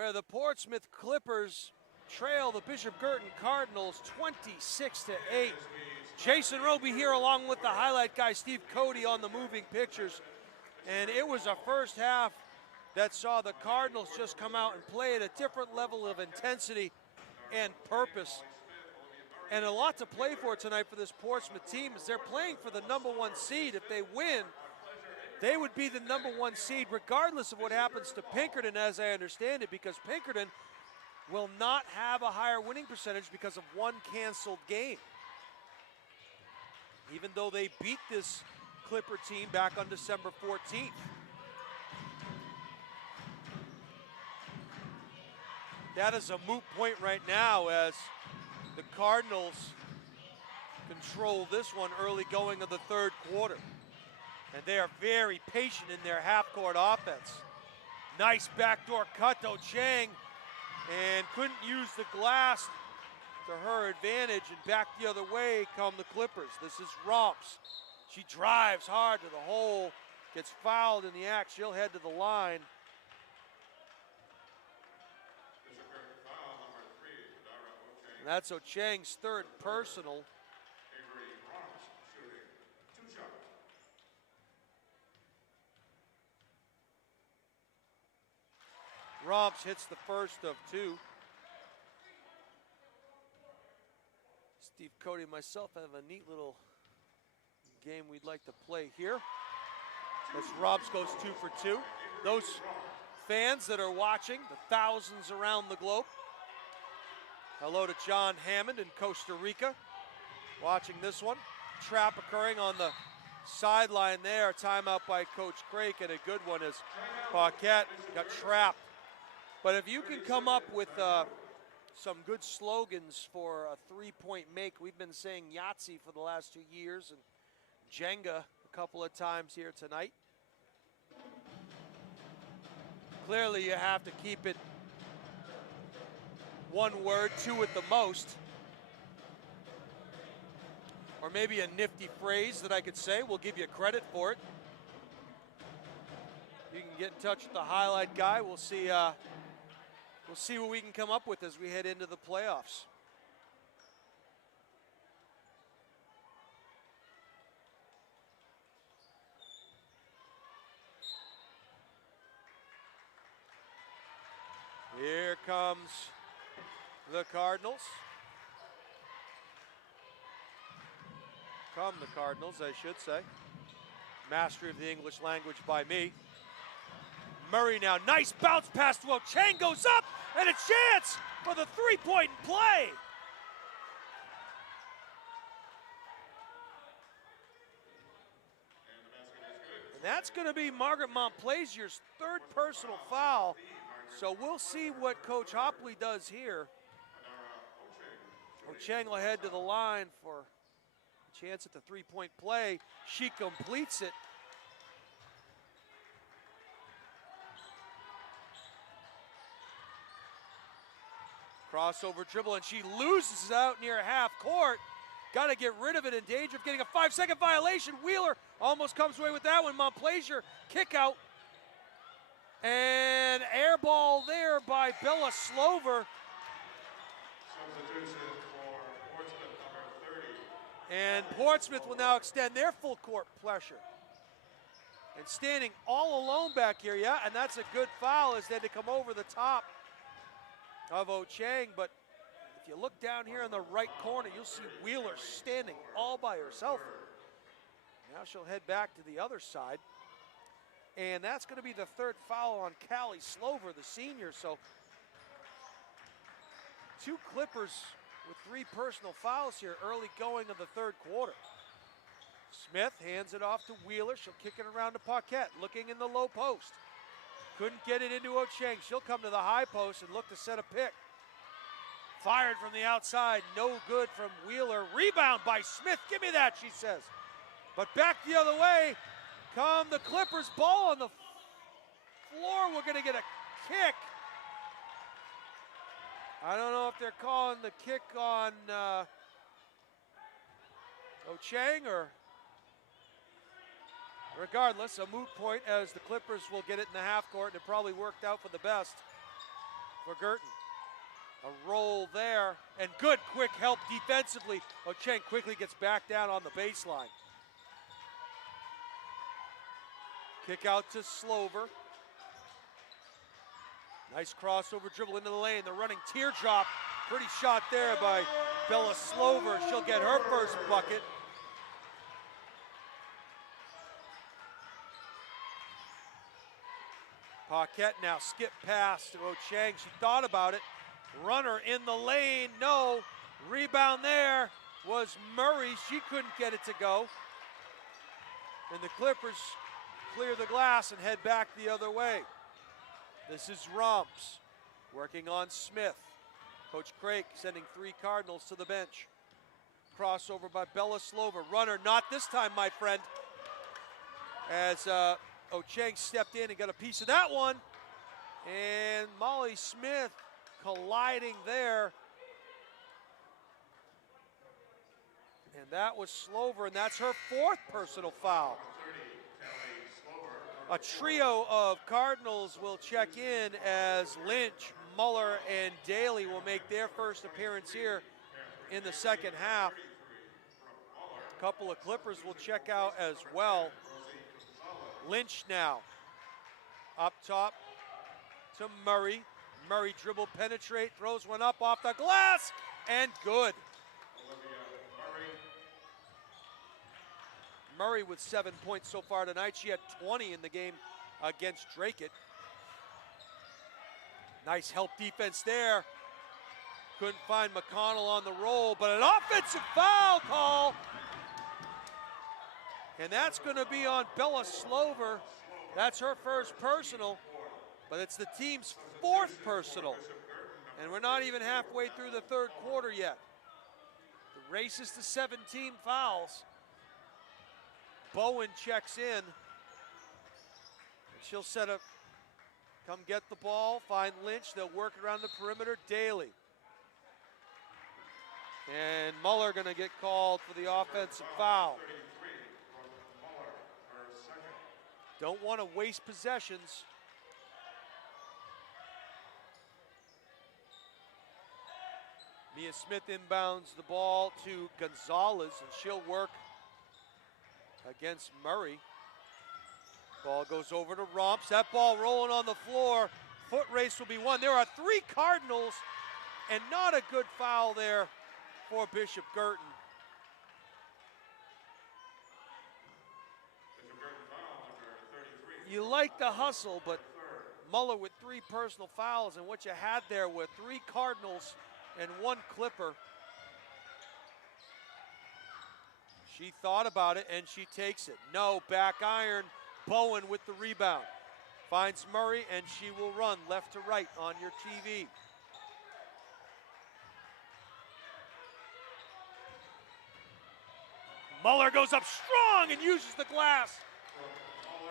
where the Portsmouth Clippers trail the Bishop Guertin Cardinals 26-8. Jason Roby here along with the highlight guy Steve Cody on the moving pictures. And it was a first half that saw the Cardinals just come out and play at a different level of intensity and purpose. And a lot to play for tonight for this Portsmouth team as they're playing for the #1 seed. If they win, they would be the #1 seed regardless of what happens to Pinkerton, as I understand it, because Pinkerton will not have a higher winning percentage because of one canceled game. Even though they beat this Clipper team back on December 14th. That is a moot point right now as the Cardinals control this one early going of the third quarter. And they are very patient in their half-court offense. Nice backdoor cut though, Chang, and couldn't use the glass to her advantage, and back the other way come the Clippers. This is Romps. She drives hard to the hole, gets fouled in the act. She'll head to the line. And that's Ochang's third personal. Romps hits the first of two. Steve Cody and myself have a neat little game we'd like to play here. As Romps goes 2 for 2. Those fans that are watching, the thousands around the globe, hello to John Hammond in Costa Rica, watching this one. Trap occurring on the sideline there. Timeout by Coach Craik, and a good one as Paquette got trapped. But if you can come up with some good slogans for a three-point make, we've been saying Yahtzee for the last 2 years and Jenga a couple of times here tonight. Clearly you have to keep it one word, two at the most. Or maybe a nifty phrase that I could say. We'll give you credit for it. You can get in touch with the highlight guy. We'll see what we can come up with as we head into the playoffs. Here comes the Cardinals. Come the Cardinals, I should say. Mastery of the English language by me. Murray now, nice bounce pass to Chang, goes up, and a chance for the three-point play. And that's going to be Margaret Montplaisir's third personal foul. So we'll see what Coach Hopley does here. Chang will head to the line for a chance at the three-point play. She completes it. Crossover dribble, and she loses out near half court. Got to get rid of it, in danger of getting a 5-second violation. Wheeler almost comes away with that one. Montplaisir kick out. And air ball there by Bella Slover. Substitution for Portsmouth, number 30. And Portsmouth will now extend their full court pressure. And standing all alone back here, yeah, and that's a good foul as they had to come over the top of Ochang. But if you look down here in the right corner, you'll see Wheeler standing all by herself. Now she'll head back to the other side. And that's going to be the third foul on Callie Slover, the senior. So two Clippers with three personal fouls here early going of the third quarter. Smith hands it off to Wheeler. She'll kick it around to Paquette, looking in the low post. Couldn't get it into Ochang. She'll come to the high post and look to set a pick. Fired from the outside, no good from Wheeler. Rebound by Smith, give me that, she says. But back the other way come the Clippers. Ball on the floor, we're gonna get a kick. I don't know if they're calling the kick on Ochang or regardless, a moot point as the Clippers will get it in the half court, and it probably worked out for the best. for Guertin. A roll there, and good quick help defensively. Cheng quickly gets back down on the baseline. Kick out to Slover. Nice crossover dribble into the lane. The running teardrop. Pretty shot there by Bella Slover. She'll get her first bucket. Paquette now skip pass to Cheng. She thought about it. Runner in the lane, no. Rebound there was Murray. She couldn't get it to go. And the Clippers clear the glass and head back the other way. This is Rumps working on Smith. Coach Craig sending 3 Cardinals to the bench. Crossover by Bella Slover. Runner, not this time, my friend. As Cheng stepped in and got a piece of that one. And Molly Smith colliding there. And that was Slover, and that's her 4th personal foul. A trio of Cardinals will check in as Lynch, Muller, and Daly will make their first appearance here in the second half. A couple of Clippers will check out as well. Lynch now up top to Murray. Murray dribble, penetrate, throws one up off the glass, and good. Murray with 7 points so far tonight. She had 20 in the game against Drake. Nice help defense there. Couldn't find McConnell on the roll, but an offensive foul call. And that's going to be on Bella Slover. That's her first personal, but it's the team's 4th personal. And we're not even halfway through the 3rd quarter yet. The race is to 17 fouls. Bowen checks in. And she'll set up, come get the ball, find Lynch. They'll work around the perimeter. Daly. And Muller going to get called for the offensive foul. Don't want to waste possessions. Mia Smith inbounds the ball to Gonzalez, and she'll work against Murray. Ball goes over to Rumps. That ball rolling on the floor. Foot race will be won. There are 3 Cardinals, and not a good foul there for Bishop Guertin. You like the hustle, but Muller with 3 personal fouls, and what you had there with 3 Cardinals and 1 Clipper. She thought about it, and she takes it. No, back iron. Bowen with the rebound. Finds Murray, and she will run left to right on your TV. Muller goes up strong and uses the glass.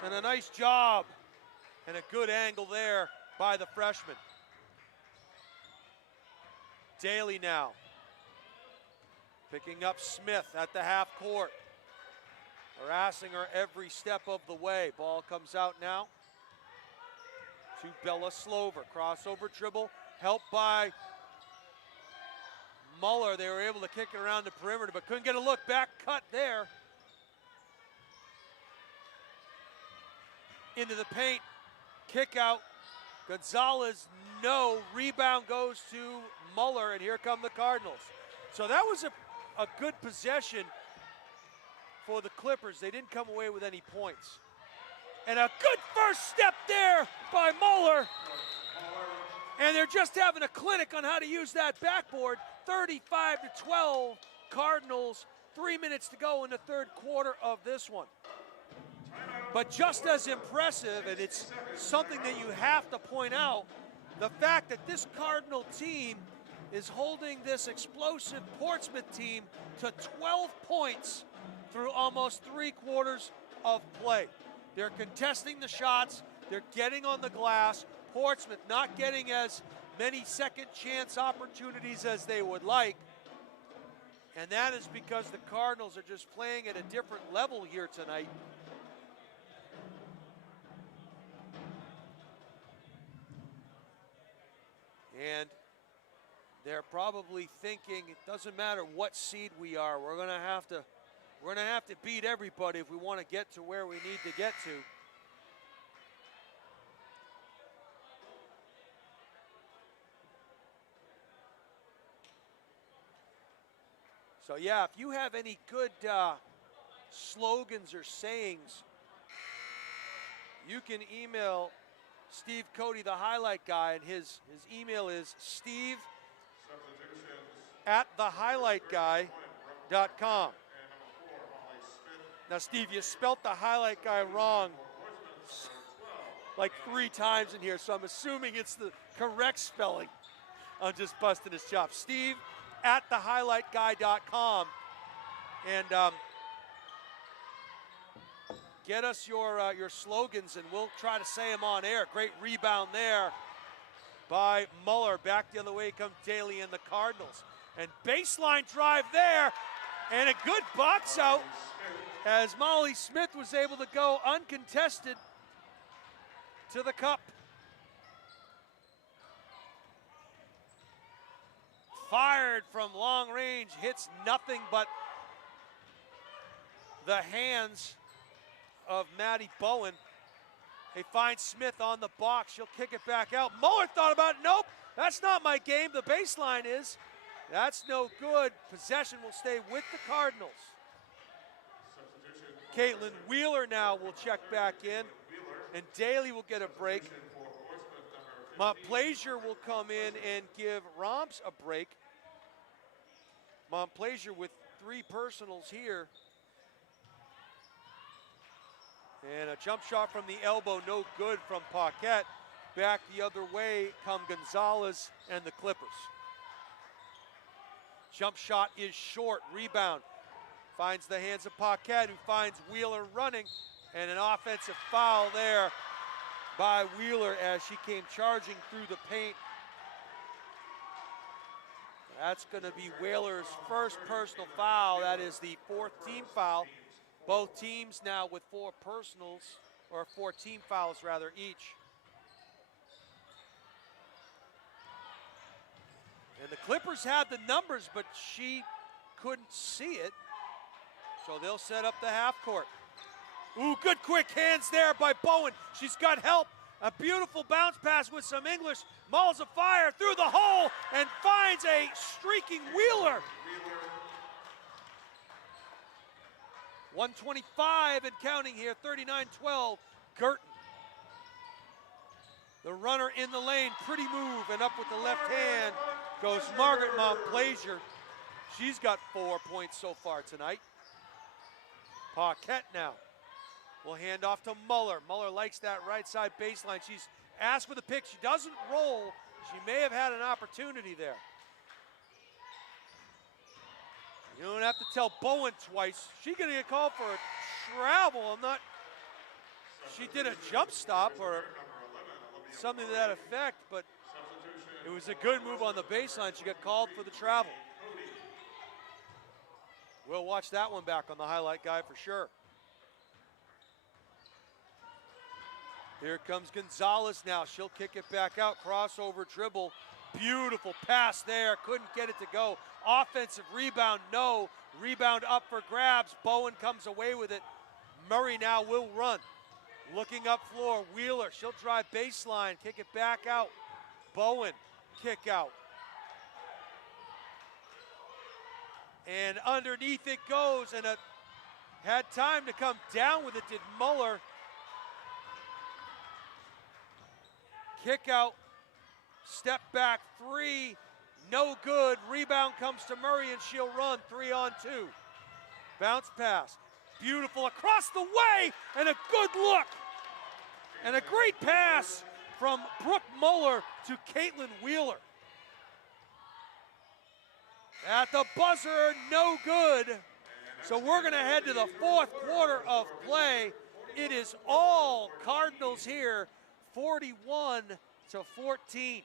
And a nice job and a good angle there by the freshman. Daly now picking up Smith at the half court. Harassing her every step of the way. Ball comes out now to Bella Slover. Crossover dribble, helped by Muller. They were able to kick it around the perimeter, but couldn't get a look. Back cut there. Into the paint, kick out. Gonzalez, no. Rebound goes to Muller, and here come the Cardinals. So that was a good possession for the Clippers. They didn't come away with any points. And a good first step there by Muller. And they're just having a clinic on how to use that backboard. 35-12 Cardinals. 3 minutes to go in the 3rd quarter of this one. But just as impressive, and it's something that you have to point out, the fact that this Cardinal team is holding this explosive Portsmouth team to 12 points through almost 3 quarters of play. They're contesting the shots, they're getting on the glass. Portsmouth not getting as many second chance opportunities as they would like. And that is because the Cardinals are just playing at a different level here tonight. And they're probably thinking it doesn't matter what seed we are, we're gonna have to beat everybody if we want to get to where we need to get to. So yeah, if you have any good slogans or sayings, you can email Steve Cody, the highlight guy, and his email is steve@thehighlightguy.com. Now, Steve, you spelt the highlight guy wrong like 3 times in here, so I'm assuming it's the correct spelling. I'm just busting his chops. Steve@thehighlightguy.com. And get us your slogans, and we'll try to say them on air. Great rebound there by Muller. Back the other way come Daly and the Cardinals. And baseline drive there, and a good box out as Molly Smith was able to go uncontested to the cup. Fired from long range, hits nothing but the hands of Maddie Bowen. They find Smith on the box. She'll kick it back out. Muller thought about it. Nope, that's not my game. The baseline is. That's no good. Possession will stay with the Cardinals. Caitlin Wheeler now will check back in, and Daly will get a break. Montplaisir will come in and give Romps a break. Montplaisir with 3 personals here. And a jump shot from the elbow, no good from Paquette. Back the other way come Gonzalez and the Clippers. Jump shot is short, rebound. Finds the hands of Paquette, who finds Wheeler running, and an offensive foul there by Wheeler as she came charging through the paint. That's gonna be Wheeler's first personal foul. That is the 4th team foul. Both teams now with 4 personals, or 4 team fouls rather, each. And the Clippers had the numbers, but she couldn't see it. So they'll set up the half court. Ooh, good quick hands there by Bowen. She's got help. A beautiful bounce pass with some English. Mauls a fire through the hole and finds a streaking Wheeler. 125 and counting here, 39-12, Guertin. The runner in the lane, pretty move, and up with the left hand goes Margaret Montplaisir. She's got 4 points so far tonight. Paquette now will hand off to Muller. Muller likes that right side baseline. She's asked for the pick. She doesn't roll. She may have had an opportunity there. You don't have to tell Bowen twice. She's gonna get called for a travel. She did a jump stop or something to that effect, but it was a good move on the baseline. She got called for the travel. We'll watch that one back on the highlight guy for sure. Here comes Gonzalez now. She'll kick it back out. Crossover dribble. Beautiful pass there. Couldn't get it to go. Offensive rebound, no. Rebound up for grabs. Bowen comes away with it. Murray now will run. Looking up floor. Wheeler. She'll drive baseline. Kick it back out. Bowen. Kick out. And underneath it goes. And had time to come down with it, did Muller. Kick out. Step back 3, no good. Rebound comes to Murray and she'll run 3-on-2. Bounce pass, beautiful across the way and a good look. And a great pass from Brooke Muller to Caitlin Wheeler. At the buzzer, no good. So we're gonna head to the 4th quarter of play. It is all Cardinals here, 41-14.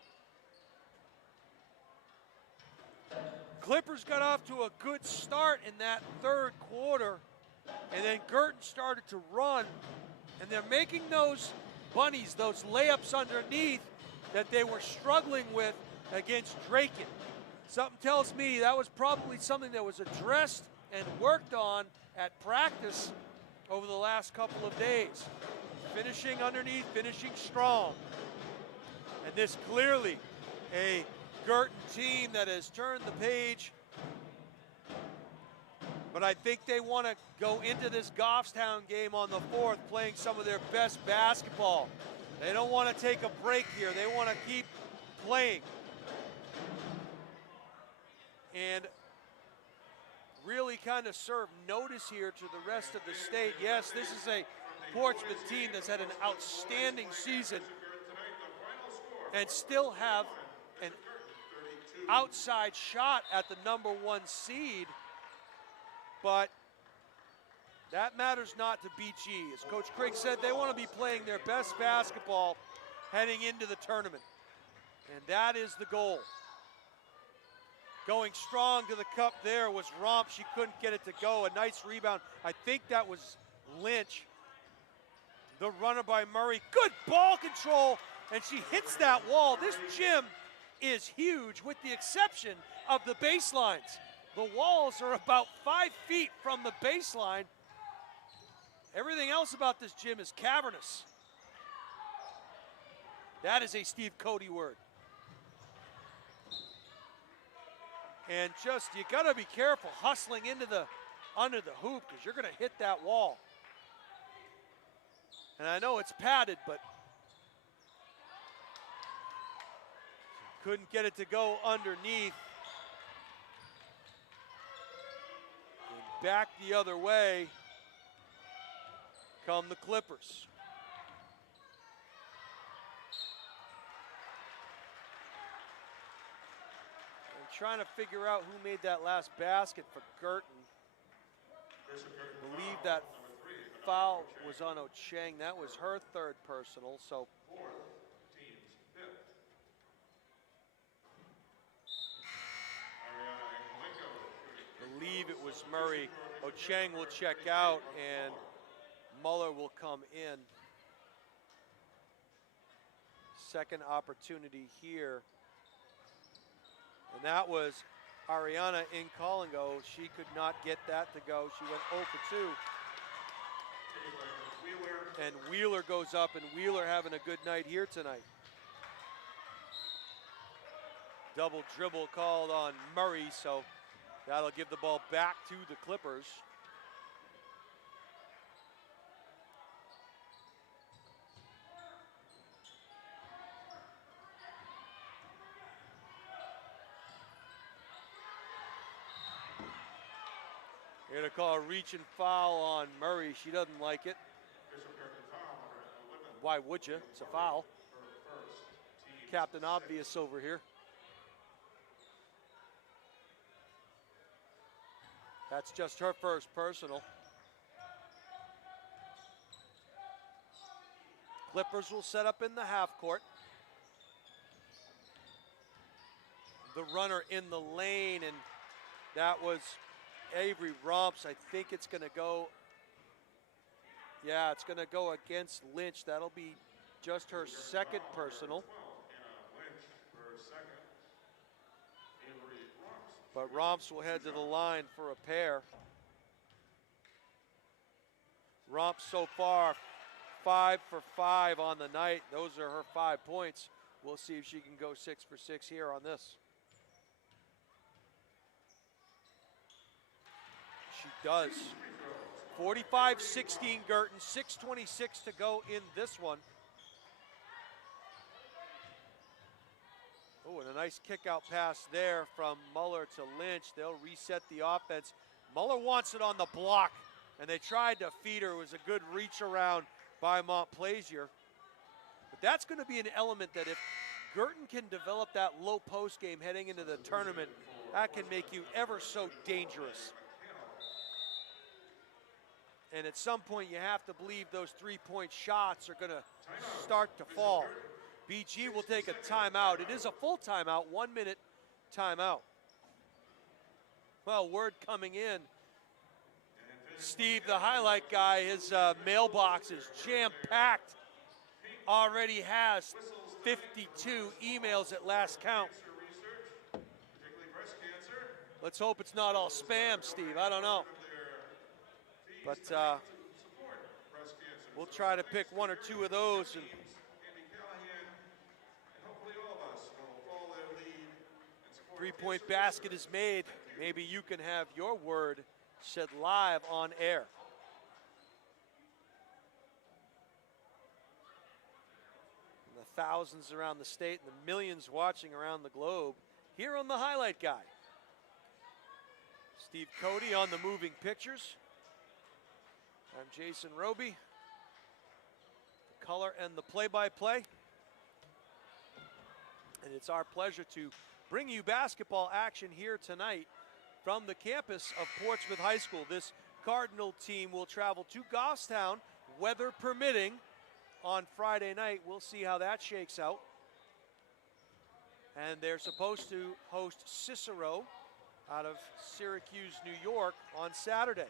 Clippers got off to a good start in that 3rd quarter, and then Guertin started to run, and they're making those bunnies, those layups underneath that they were struggling with against Draken. Something tells me that was probably something that was addressed and worked on at practice over the last couple of days. Finishing underneath, finishing strong. And this clearly a Guertin team that has turned the page. But I think they want to go into this Goffstown game on the 4th playing some of their best basketball. They don't want to take a break here. They want to keep playing. And really kind of serve notice here to the rest of the state. Yes, this is a Portsmouth team that's had an outstanding season and still have an outside shot at the #1 seed, but that matters not to BG. As Coach Craig said, they want to be playing their best basketball heading into the tournament, and that is the goal. Going strong to the cup there was Romp. She couldn't get it to go. A nice rebound. I think that was Lynch. The runner by Murray. Good ball control, and she hits that wall. This gym is huge with the exception of the baselines. The walls are about 5 feet from the baseline. Everything else about this gym is cavernous. That is a Steve Cody word. And just, you gotta be careful hustling into under the hoop because you're gonna hit that wall. And I know it's padded, but couldn't get it to go underneath. And back the other way come the Clippers. Trying to figure out who made that last basket for Guertin. I believe that foul was on Ocheng. That was her 3rd personal, so. I believe it was Murray. Ocheng will check out and Muller will come in. Second opportunity here. And that was Ariana in call and go. She could not get that to go. She went 0 for 2. And Wheeler goes up, and Wheeler having a good night here tonight. Double dribble called on Murray, so that'll give the ball back to the Clippers. Here to call a reach and foul on Murray. She doesn't like it. Why would you? It's a foul. Captain Obvious over here. That's just her first personal. Clippers will set up in the half court. The runner in the lane, and that was Avery Romps. I think it's going to go, yeah, it's going to go against Lynch. That'll be just her 2nd personal. But Romps will head to the line for a pair. Romps so far 5 for 5 on the night. Those are her 5 points. We'll see if she can go 6 for 6 here on this. She does. 45-16 Guertin, 6:26 to go in this one. Oh, and a nice kick out pass there from Muller to Lynch. They'll reset the offense. Muller wants it on the block, and they tried to feed her. It was a good reach around by Montplaisir. But that's going to be an element that if Guertin can develop that low post game heading into the tournament, that can make you ever so dangerous. And at some point, you have to believe those three-point shots are going to start to fall. BG will take a timeout. It is a full timeout, 1 minute timeout. Well, word coming in. Steve, the highlight guy, his mailbox is jam-packed. Already has 52 emails at last count. Let's hope it's not all spam, Steve. I don't know. But we'll try to pick one or two of those. And three-point basket is made. Maybe you can have your word said live on air. And the thousands around the state and the millions watching around the globe here on the Highlight Guy. Steve Cody on the moving pictures. I'm Jason Roby. The color and the play-by-play. And it's our pleasure to bring you basketball action here tonight from the campus of Portsmouth High School. This Cardinal team will travel to Goffstown, weather permitting, on Friday night. We'll see how that shakes out. And they're supposed to host Cicero out of Syracuse, New York on Saturday.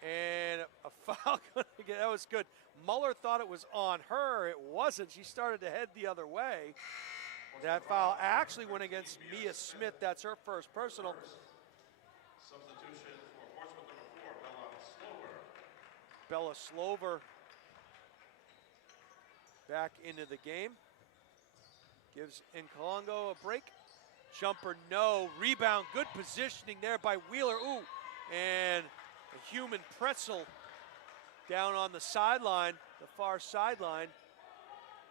And a foul, that was good. Muller thought it was on her. It wasn't. She started to head the other way. That foul actually went against Mia Smith. That's her first personal. Substitution for Portsmouth number 4, Bella Slover. Bella Slover back into the game. Gives Nkolongo a break. Jumper, no. Rebound, good positioning there by Wheeler. Ooh, and a human pretzel down on the sideline, the far sideline.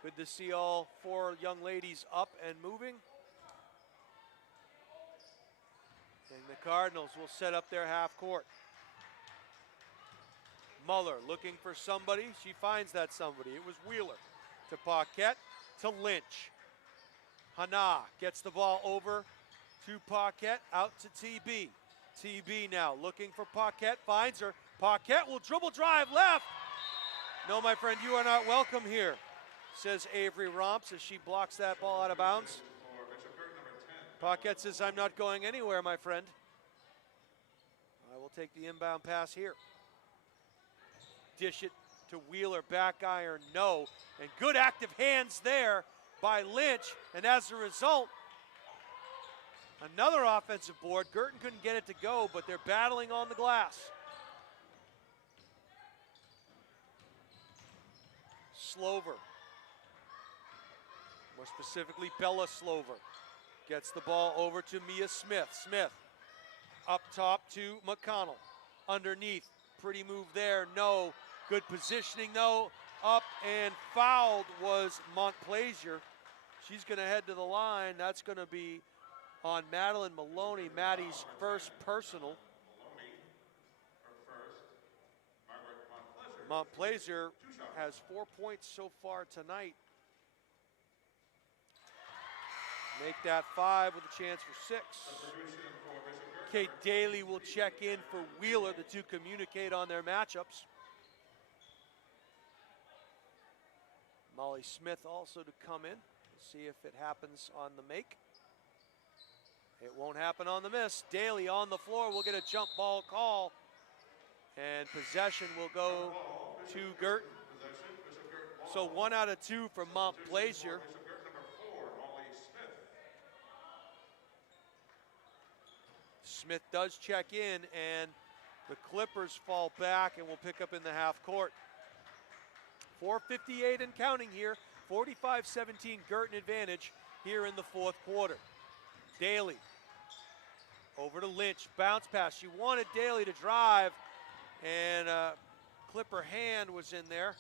Good to see all four young ladies up and moving. And the Cardinals will set up their half court. Muller looking for somebody. She finds that somebody. It was Wheeler to Paquette to Lynch. Hana gets the ball over to Paquette, out to TB. TB now looking for Paquette, finds her. Paquette will dribble drive left. No, my friend, you are not welcome here, says Avery Romps as she blocks that ball out of bounds. Paquette says, I'm not going anywhere, my friend. I will take the inbound pass here. Dish it to Wheeler, back iron, no. And good active hands there by Lynch, and as a result, another offensive board. Guertin couldn't get it to go, but they're battling on the glass. Slover, more specifically Bella Slover, gets the ball over to Mia Smith. Smith up top to McConnell. Underneath, pretty move there, no. Good positioning though, up and fouled was Montplaisir. She's gonna head to the line. That's gonna be on Madeline Maloney, Maddie's first personal. Montplaisir has 4 points so far tonight. Make that 5 with a chance for 6. Kate Daly will check in for Wheeler. The two communicate on their matchups. Molly Smith also to come in. We'll see if it happens on the make. It won't happen on the miss. Daly on the floor will get a jump ball call. And possession will go to Guertin. So 1 out of 2 for Montplaisir. Smith does check in, and the Clippers fall back and will pick up in the half court. 4:58 and counting here. 45-17 Guertin advantage here in the fourth quarter. Daly over to Lynch, bounce pass. She wanted Daly to drive, and Clipper hand was in there.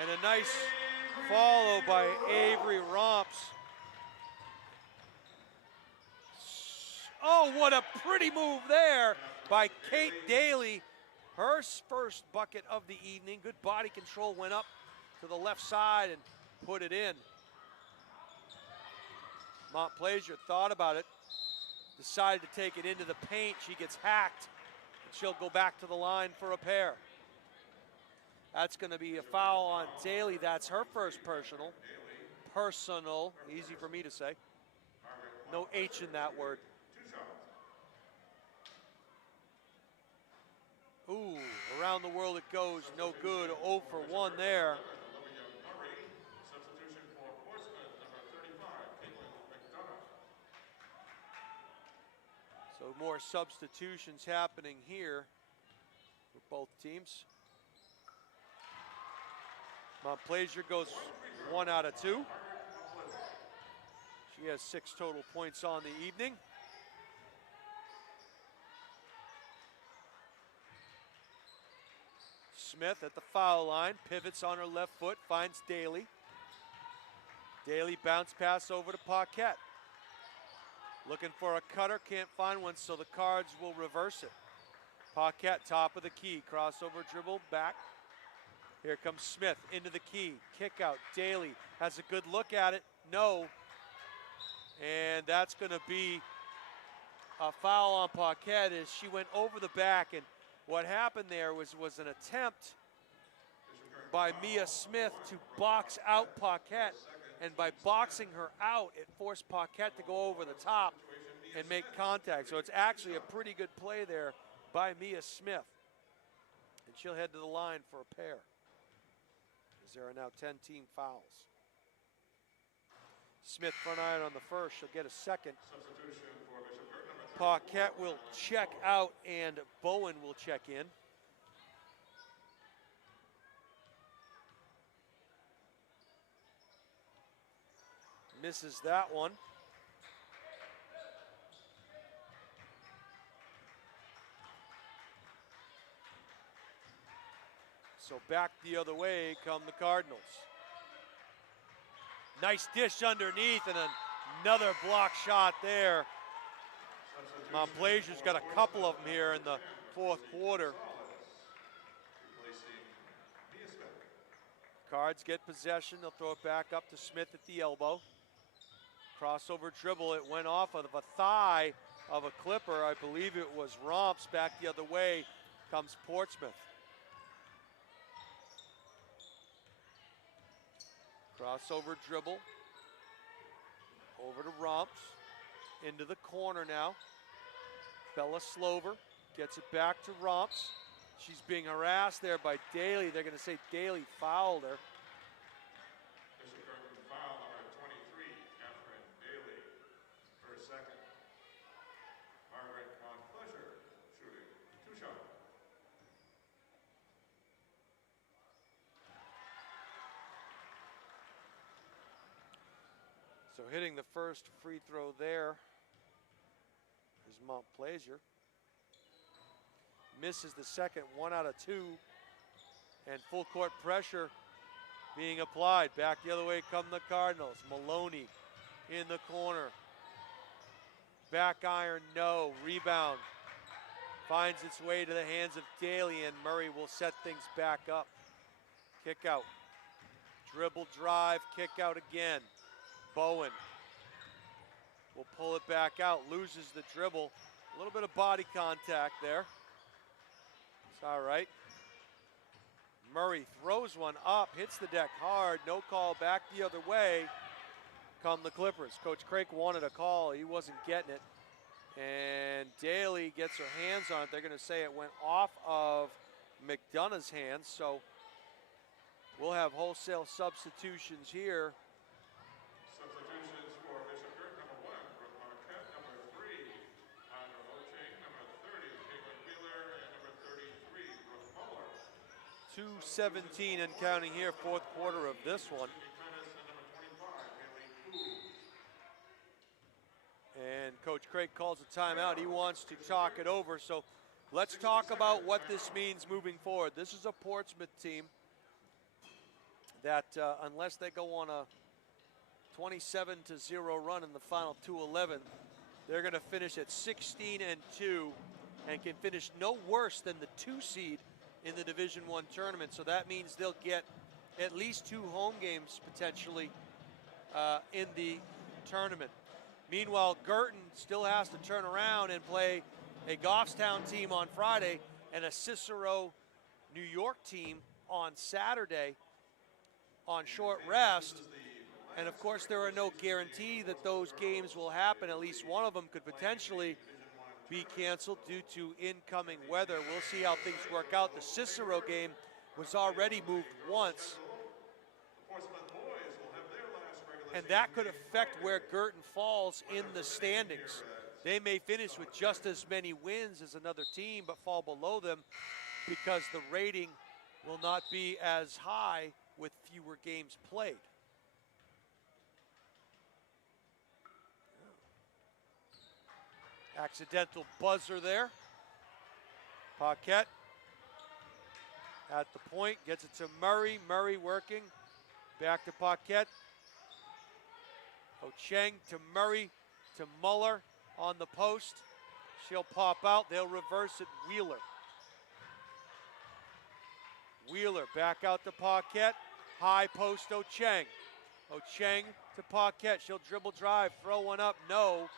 And a nice follow by Avery Romps. Oh, what a pretty move there by Kate Daly. Her first bucket of the evening. Good body control, went up to the left side and put it in. Montplaisir thought about it, decided to take it into the paint. She gets hacked, and she'll go back to the line for a pair. That's going to be a foul on Daly. That's her first personal. Personal, easy for me to say. No H in that word. Ooh, around the world it goes, no good, 0 for 1 there. So more substitutions happening here for both teams. Montplaisir goes 1 out of 2. She has 6 total points on the evening. Smith at the foul line, pivots on her left foot, finds Daly. Daly bounce pass over to Paquette. Looking for a cutter, can't find one, so the Cards will reverse it. Paquette, top of the key, crossover dribble, back. Here comes Smith into the key, kick out. Daly has a good look at it, no. And that's gonna be a foul on Paquette as she went over the back, and what happened there was an attempt by Mia Smith to box out Paquette, and by boxing her out, it forced Paquette to go over the top and make contact. So it's actually a pretty good play there by Mia Smith. And she'll head to the line for a pair, as there are now 10 team fouls. Smith front iron on the first, she'll get a second. Paquette will check out and Bowen will check in. Misses that one. So back the other way come the Cardinals. Nice dish underneath and another block shot there. Montplaisir's got a couple of them here in the fourth quarter. Cards get possession, they'll throw it back up to Smith at the elbow. Crossover dribble, it went off of a thigh of a Clipper. I believe it was Romps. Back the other way comes Portsmouth. Crossover dribble, over to Romps, into the corner now. Bella Slover gets it back to Romps. She's being harassed there by Daly. They're going to say Daly fouled her. Foul number 23, Catherine Daly, her second. Margaret Montplaisir shooting 2 shots. So hitting the first free throw there is Montplaisir. Misses the second, 1 out of 2. And full court pressure being applied. Back the other way come the Cardinals. Maloney in the corner. Back iron, no. Rebound finds its way to the hands of Daly, and Murray will set things back up. Kick out. Dribble drive, kick out again. Bowen will pull it back out, loses the dribble. A little bit of body contact there. It's all right. Murray throws one up, hits the deck hard, no call, back the other way come the Clippers. Coach Craig wanted a call, he wasn't getting it. And Daly gets her hands on it. They're gonna say it went off of McDonough's hands, so we'll have wholesale substitutions here. Substitutions for Bishop Guertin, number 1, Brooke Marquette, number 3, Andra Loching, number 30, Caitlin Wheeler, and number 33, Brooke Muller. 2:17 and counting here, fourth quarter of this one. And Coach Craig calls a timeout. He wants to talk it over. So let's talk about what this means moving forward. This is a Portsmouth team that unless they go on a 27-0 run in the final 2:11, they're going to finish at 16-2 and can finish no worse than the 2 seed in the Division I tournament. So that means they'll get at least 2 home games potentially in the tournament. Meanwhile, Guertin still has to turn around and play a Goffstown team on Friday and a Cicero, New York team on Saturday on short rest. And of course, there are no guarantee that those games will happen. At least one of them could potentially be canceled due to incoming weather. We'll see how things work out. The Cicero game was already moved once, and that could affect where Guertin falls in the standings. They may finish with just as many wins as another team, but fall below them because the rating will not be as high with fewer games played. Accidental buzzer there. Paquette at the point, gets it to Murray. Murray working, back to Paquette. Cheng to Murray, to Muller on the post. She'll pop out, they'll reverse it, Wheeler. Wheeler back out to Paquette, high post Cheng. Cheng to Paquette, she'll dribble drive, throw one up, no.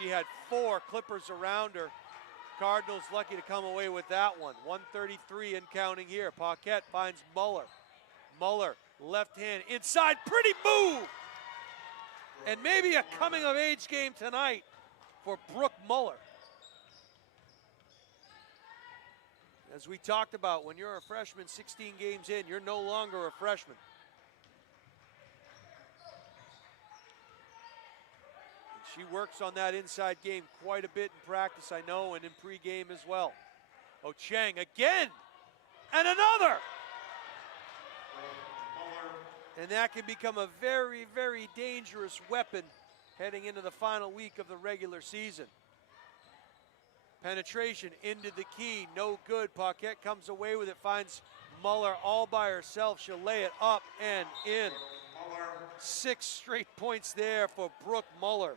She had 4 Clippers around her. Cardinals lucky to come away with that one. 133 and counting here. Paquette finds Muller. Muller, left hand, inside, pretty move! And maybe a coming-of-age game tonight for Brooke Muller. As we talked about, when you're a freshman 16 games in, you're no longer a freshman. She works on that inside game quite a bit in practice, I know, and in pregame as well. Cheng again, and another! And that can become a very, very dangerous weapon heading into the final week of the regular season. Penetration into the key, no good. Paquette comes away with it, finds Muller all by herself. She'll lay it up and in. 6 straight points there for Brooke Muller.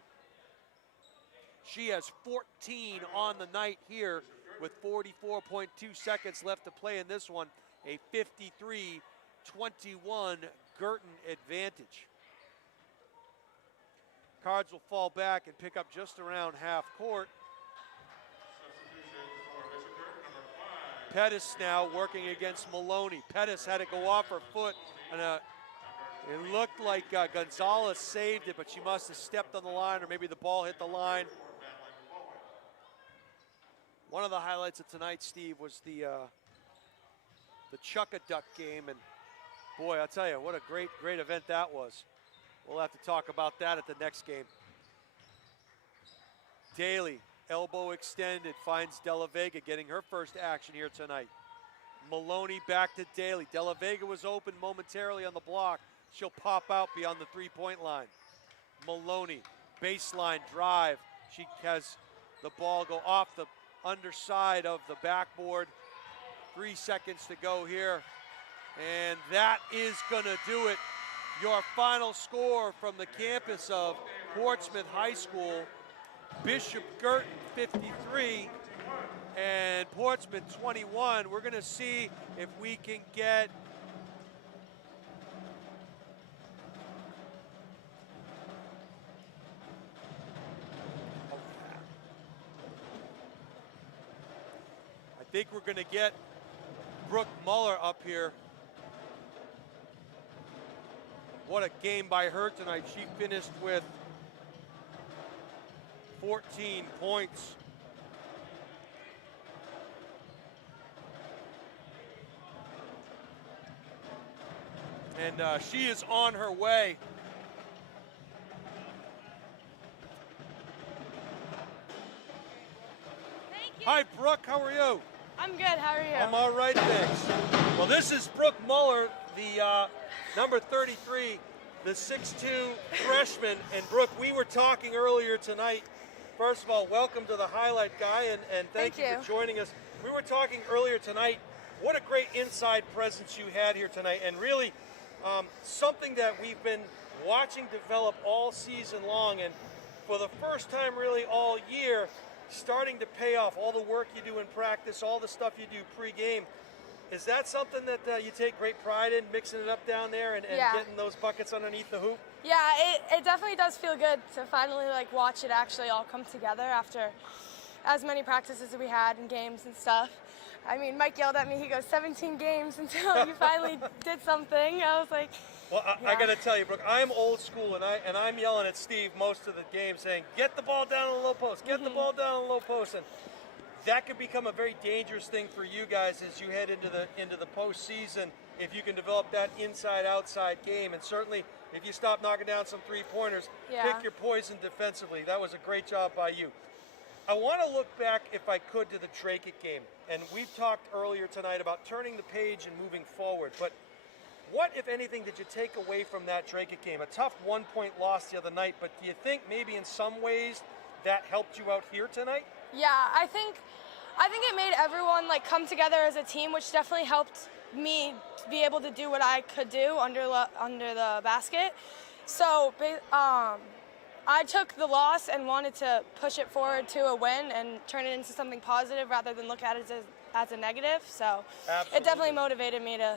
She has 14 on the night here with 44.2 seconds left to play in this one. A 53-21 Guertin advantage. Cards will fall back and pick up just around half court. Pettis now working against Maloney. Pettis had to go off her foot, and it looked like Gonzalez saved it, but she must have stepped on the line, or maybe the ball hit the line. One of the highlights of tonight, Steve, was the Chuck-a-Duck game, and boy, I'll tell you, what a great event that was. We'll have to talk about that at the next game. Daly, elbow extended, finds Della Vega, getting her first action here tonight. Maloney back to Daly. Della Vega was open momentarily on the block. She'll pop out beyond the three-point line. Maloney, baseline drive. She has the ball go off the underside of the backboard. 3 seconds to go here. And that is gonna do it. Your final score from the campus of Portsmouth High School, Bishop Guertin 53 and Portsmouth 21. We're gonna see if we can get I think we're gonna get Brooke Muller up here. What a game by her tonight. She finished with 14 points. And she is on her way. Thank you. Hi, Brooke, how are you? I'm good, how are you? I'm all right, thanks. Well, this is Brooke Muller, the number 33, the 6'2" freshman. And Brooke, we were talking earlier tonight. First of all, welcome to the Highlight Guy, and thank you for joining us. We were talking earlier tonight, what a great inside presence you had here tonight, and really something that we've been watching develop all season long, and for the first time really all year, starting to pay off. All the work you do in practice, all the stuff you do pre-game. Is that something that you take great pride in, mixing it up down there and getting those buckets underneath the hoop? Yeah, it definitely does feel good to finally watch it actually all come together after as many practices as we had and games and stuff. I mean, Mike yelled at me, he goes, 17 games until you finally did something. I was like, well, I got to tell you, Brooke, I'm old school, and I'm yelling at Steve most of the game saying, get the ball down on the low post, get the ball down on the low post. And that could become a very dangerous thing for you guys as you head into the postseason if you can develop that inside-outside game. And certainly if you stop knocking down some three-pointers, Yeah. pick your poison defensively. That was a great job by you. I want to look back, if I could, to the Drake game. And we've talked earlier tonight about turning the page and moving forward. But what, if anything, did you take away from that Drake game? A tough one-point loss the other night, but do you think maybe in some ways that helped you out here tonight? Yeah, I think it made everyone like come together as a team, which definitely helped me be able to do what I could do under the basket. So I took the loss and wanted to push it forward to a win and turn it into something positive rather than look at it as a negative. So it definitely motivated me to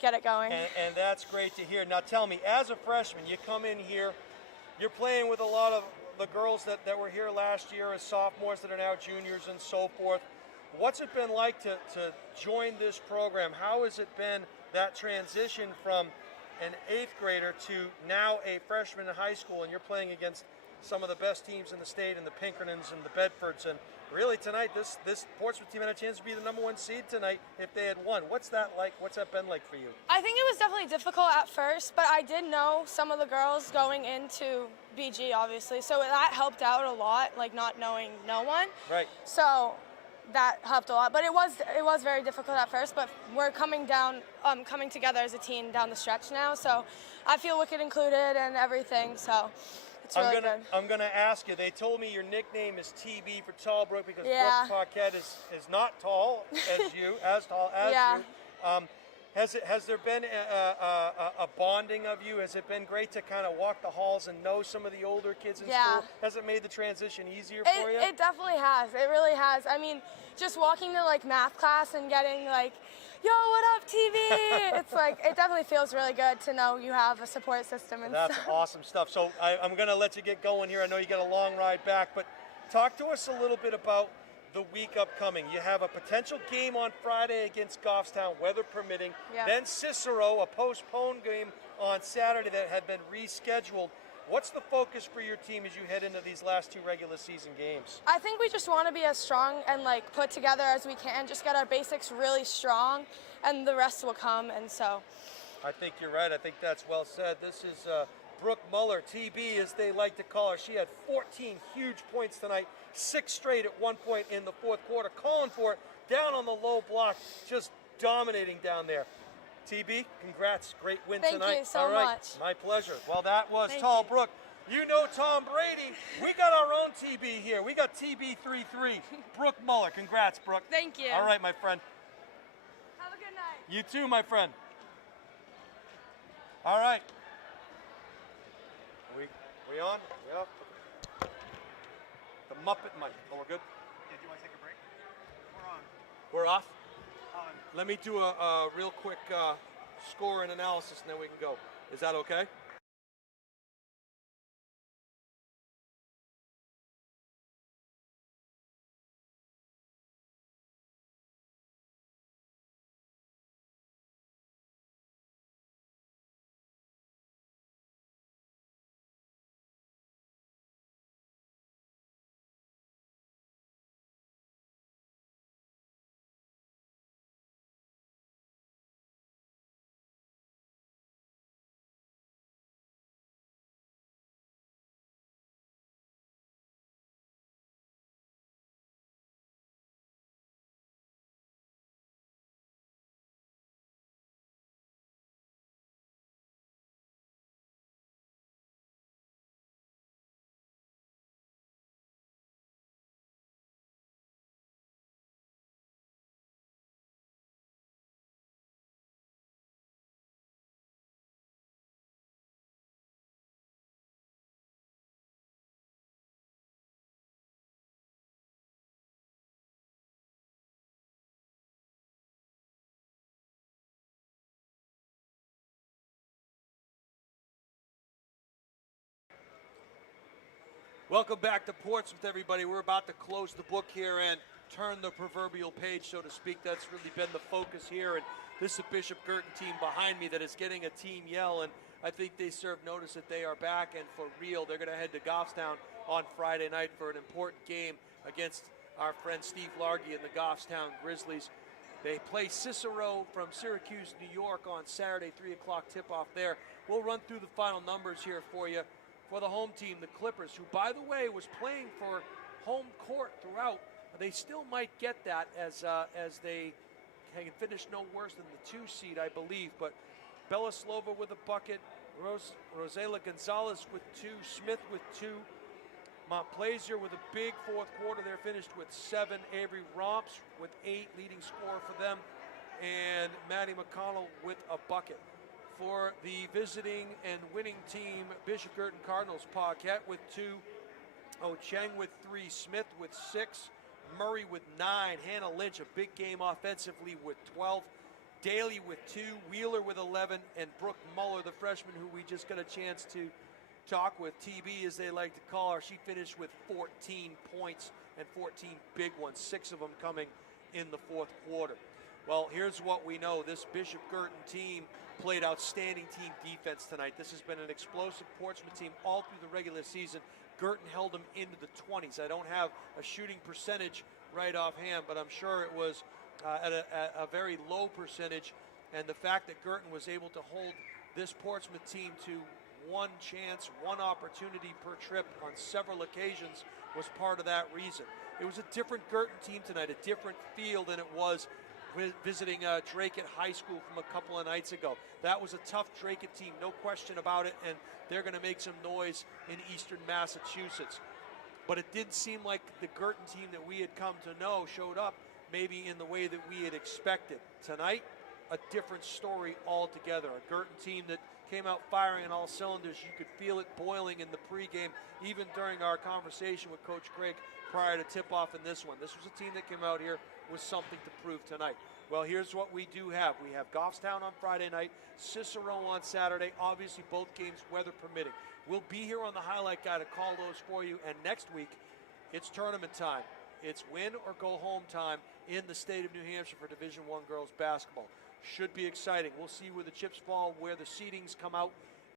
get it going. And that's great to hear. Now tell me, as a freshman, you come in here, you're playing with a lot of the girls that were here last year as sophomores that are now juniors and so forth. What's it been like to join this program? How has it been, that transition from an 8th grader to now a freshman in high school, and you're playing against some of the best teams in the state, and the Pinkertons and the Bedfords, and really tonight this Portsmouth team had a chance to be the #1 seed tonight if they had won. What's that like? What's that been like for you? I think it was definitely difficult at first, but I did know some of the girls going into BG, obviously, so that helped out a lot, like not knowing no one. Right. So that helped a lot, but it was very difficult at first, but we're coming together as a team down the stretch now, so I feel wicked included and everything, so it's really good. I'm gonna ask you, they told me your nickname is TB for Tall Brooke because Yeah. Brooke Paquette is not tall as you, as tall as Yeah. you. Has there been a bonding of you? Has it been great to kind of walk the halls and know some of the older kids in Yeah. school? Has it made the transition easier for you? It definitely has. It really has. I mean, just walking to like math class and getting like, yo, what up, TV? It's like, it definitely feels really good to know you have a support system and That's stuff. awesome stuff. So I'm going to let you get going here. I know you got a long ride back, but talk to us a little bit about the week upcoming. You have a potential game on Friday against Goffstown, weather permitting. Yeah. Then Cicero, a postponed game on Saturday that had been rescheduled. What's the focus for your team as you head into these last 2 regular season games? I think we just want to be as strong and like put together as we can, just get our basics really strong, and the rest will come, and so. I think you're right. I think that's well said. This is Brooke Muller, TB as they like to call her. She had 14 huge points tonight, 6 straight at one point in the 4th quarter, calling for it, down on the low block, just dominating down there. TB, congrats. Great win tonight. Thank you so All right, much. my pleasure. Well, that was Thank Tall you. Brooke. You know Tom Brady. We got our own TB here. We got TB33. Brooke Muller. Congrats, Brooke. Thank you. All right, my friend. Have a good night. You too, my friend. All right. We on? We up? The Muppet mic. Oh, we're good? Yeah, do you want to take a break? We're on. We're off? On. Let me do a real quick score and analysis, and then we can go. Is that okay? Welcome back to Portsmouth, everybody. We're about to close the book here and turn the proverbial page, so to speak. That's really been the focus here. And this is a Bishop Guertin team behind me that is getting a team yell, and I think they serve notice that they are back and for real. They're going to head to Goffstown on Friday night for an important game against our friend Steve Largy and the Goffstown Grizzlies. They play Cicero from Syracuse, New York on Saturday, 3 o'clock tip-off there. We'll run through the final numbers here for you. For the home team, the Clippers, who, by the way, was playing for home court throughout. They still might get that as they can finish no worse than the 2 seed, I believe. But Beloslova with a bucket, Rosela Gonzalez with 2, Smith with 2, Montplaisir with a big fourth quarter. They're finished with 7. Avery Romps with 8, leading scorer for them, and Maddie McConnell with a bucket. For the visiting and winning team, Bishop Guertin Cardinals, Paquette with 2, Cheng with 3, Smith with 6, Murray with 9, Hannah Lynch, a big game offensively with 12, Daly with 2, Wheeler with 11, and Brooke Muller, the freshman who we just got a chance to talk with, TB as they like to call her. She finished with 14 points and 14 big ones, 6 of them coming in the fourth quarter. Well, here's what we know. This Bishop Guertin team played outstanding team defense tonight. This has been an explosive Portsmouth team all through the regular season. Guertin held them into the 20s. I don't have a shooting percentage right offhand, but I'm sure it was at a very low percentage. And the fact that Guertin was able to hold this Portsmouth team to one chance, one opportunity per trip on several occasions was part of that reason. It was a different Guertin team tonight, a different feel than it was visiting Drake at High School from a couple of nights ago. That was a tough Drake team, no question about it, and they're going to make some noise in eastern Massachusetts. But it didn't seem like the Guertin team that we had come to know showed up maybe in the way that we had expected. Tonight, a different story altogether. A Guertin team that came out firing on all cylinders. You could feel it boiling in the pregame, even during our conversation with Coach Craig prior to tip-off in this one. This was a team that came out here with something to prove tonight. Well, here's what we do have. We have Goffstown on Friday night, Cicero on Saturday, obviously both games weather permitting. We'll be here on the highlight guy to call those for you, and next week, it's tournament time. It's win or go home time in the state of New Hampshire for Division I girls basketball. Should be exciting. We'll see where the chips fall, where the seedings come out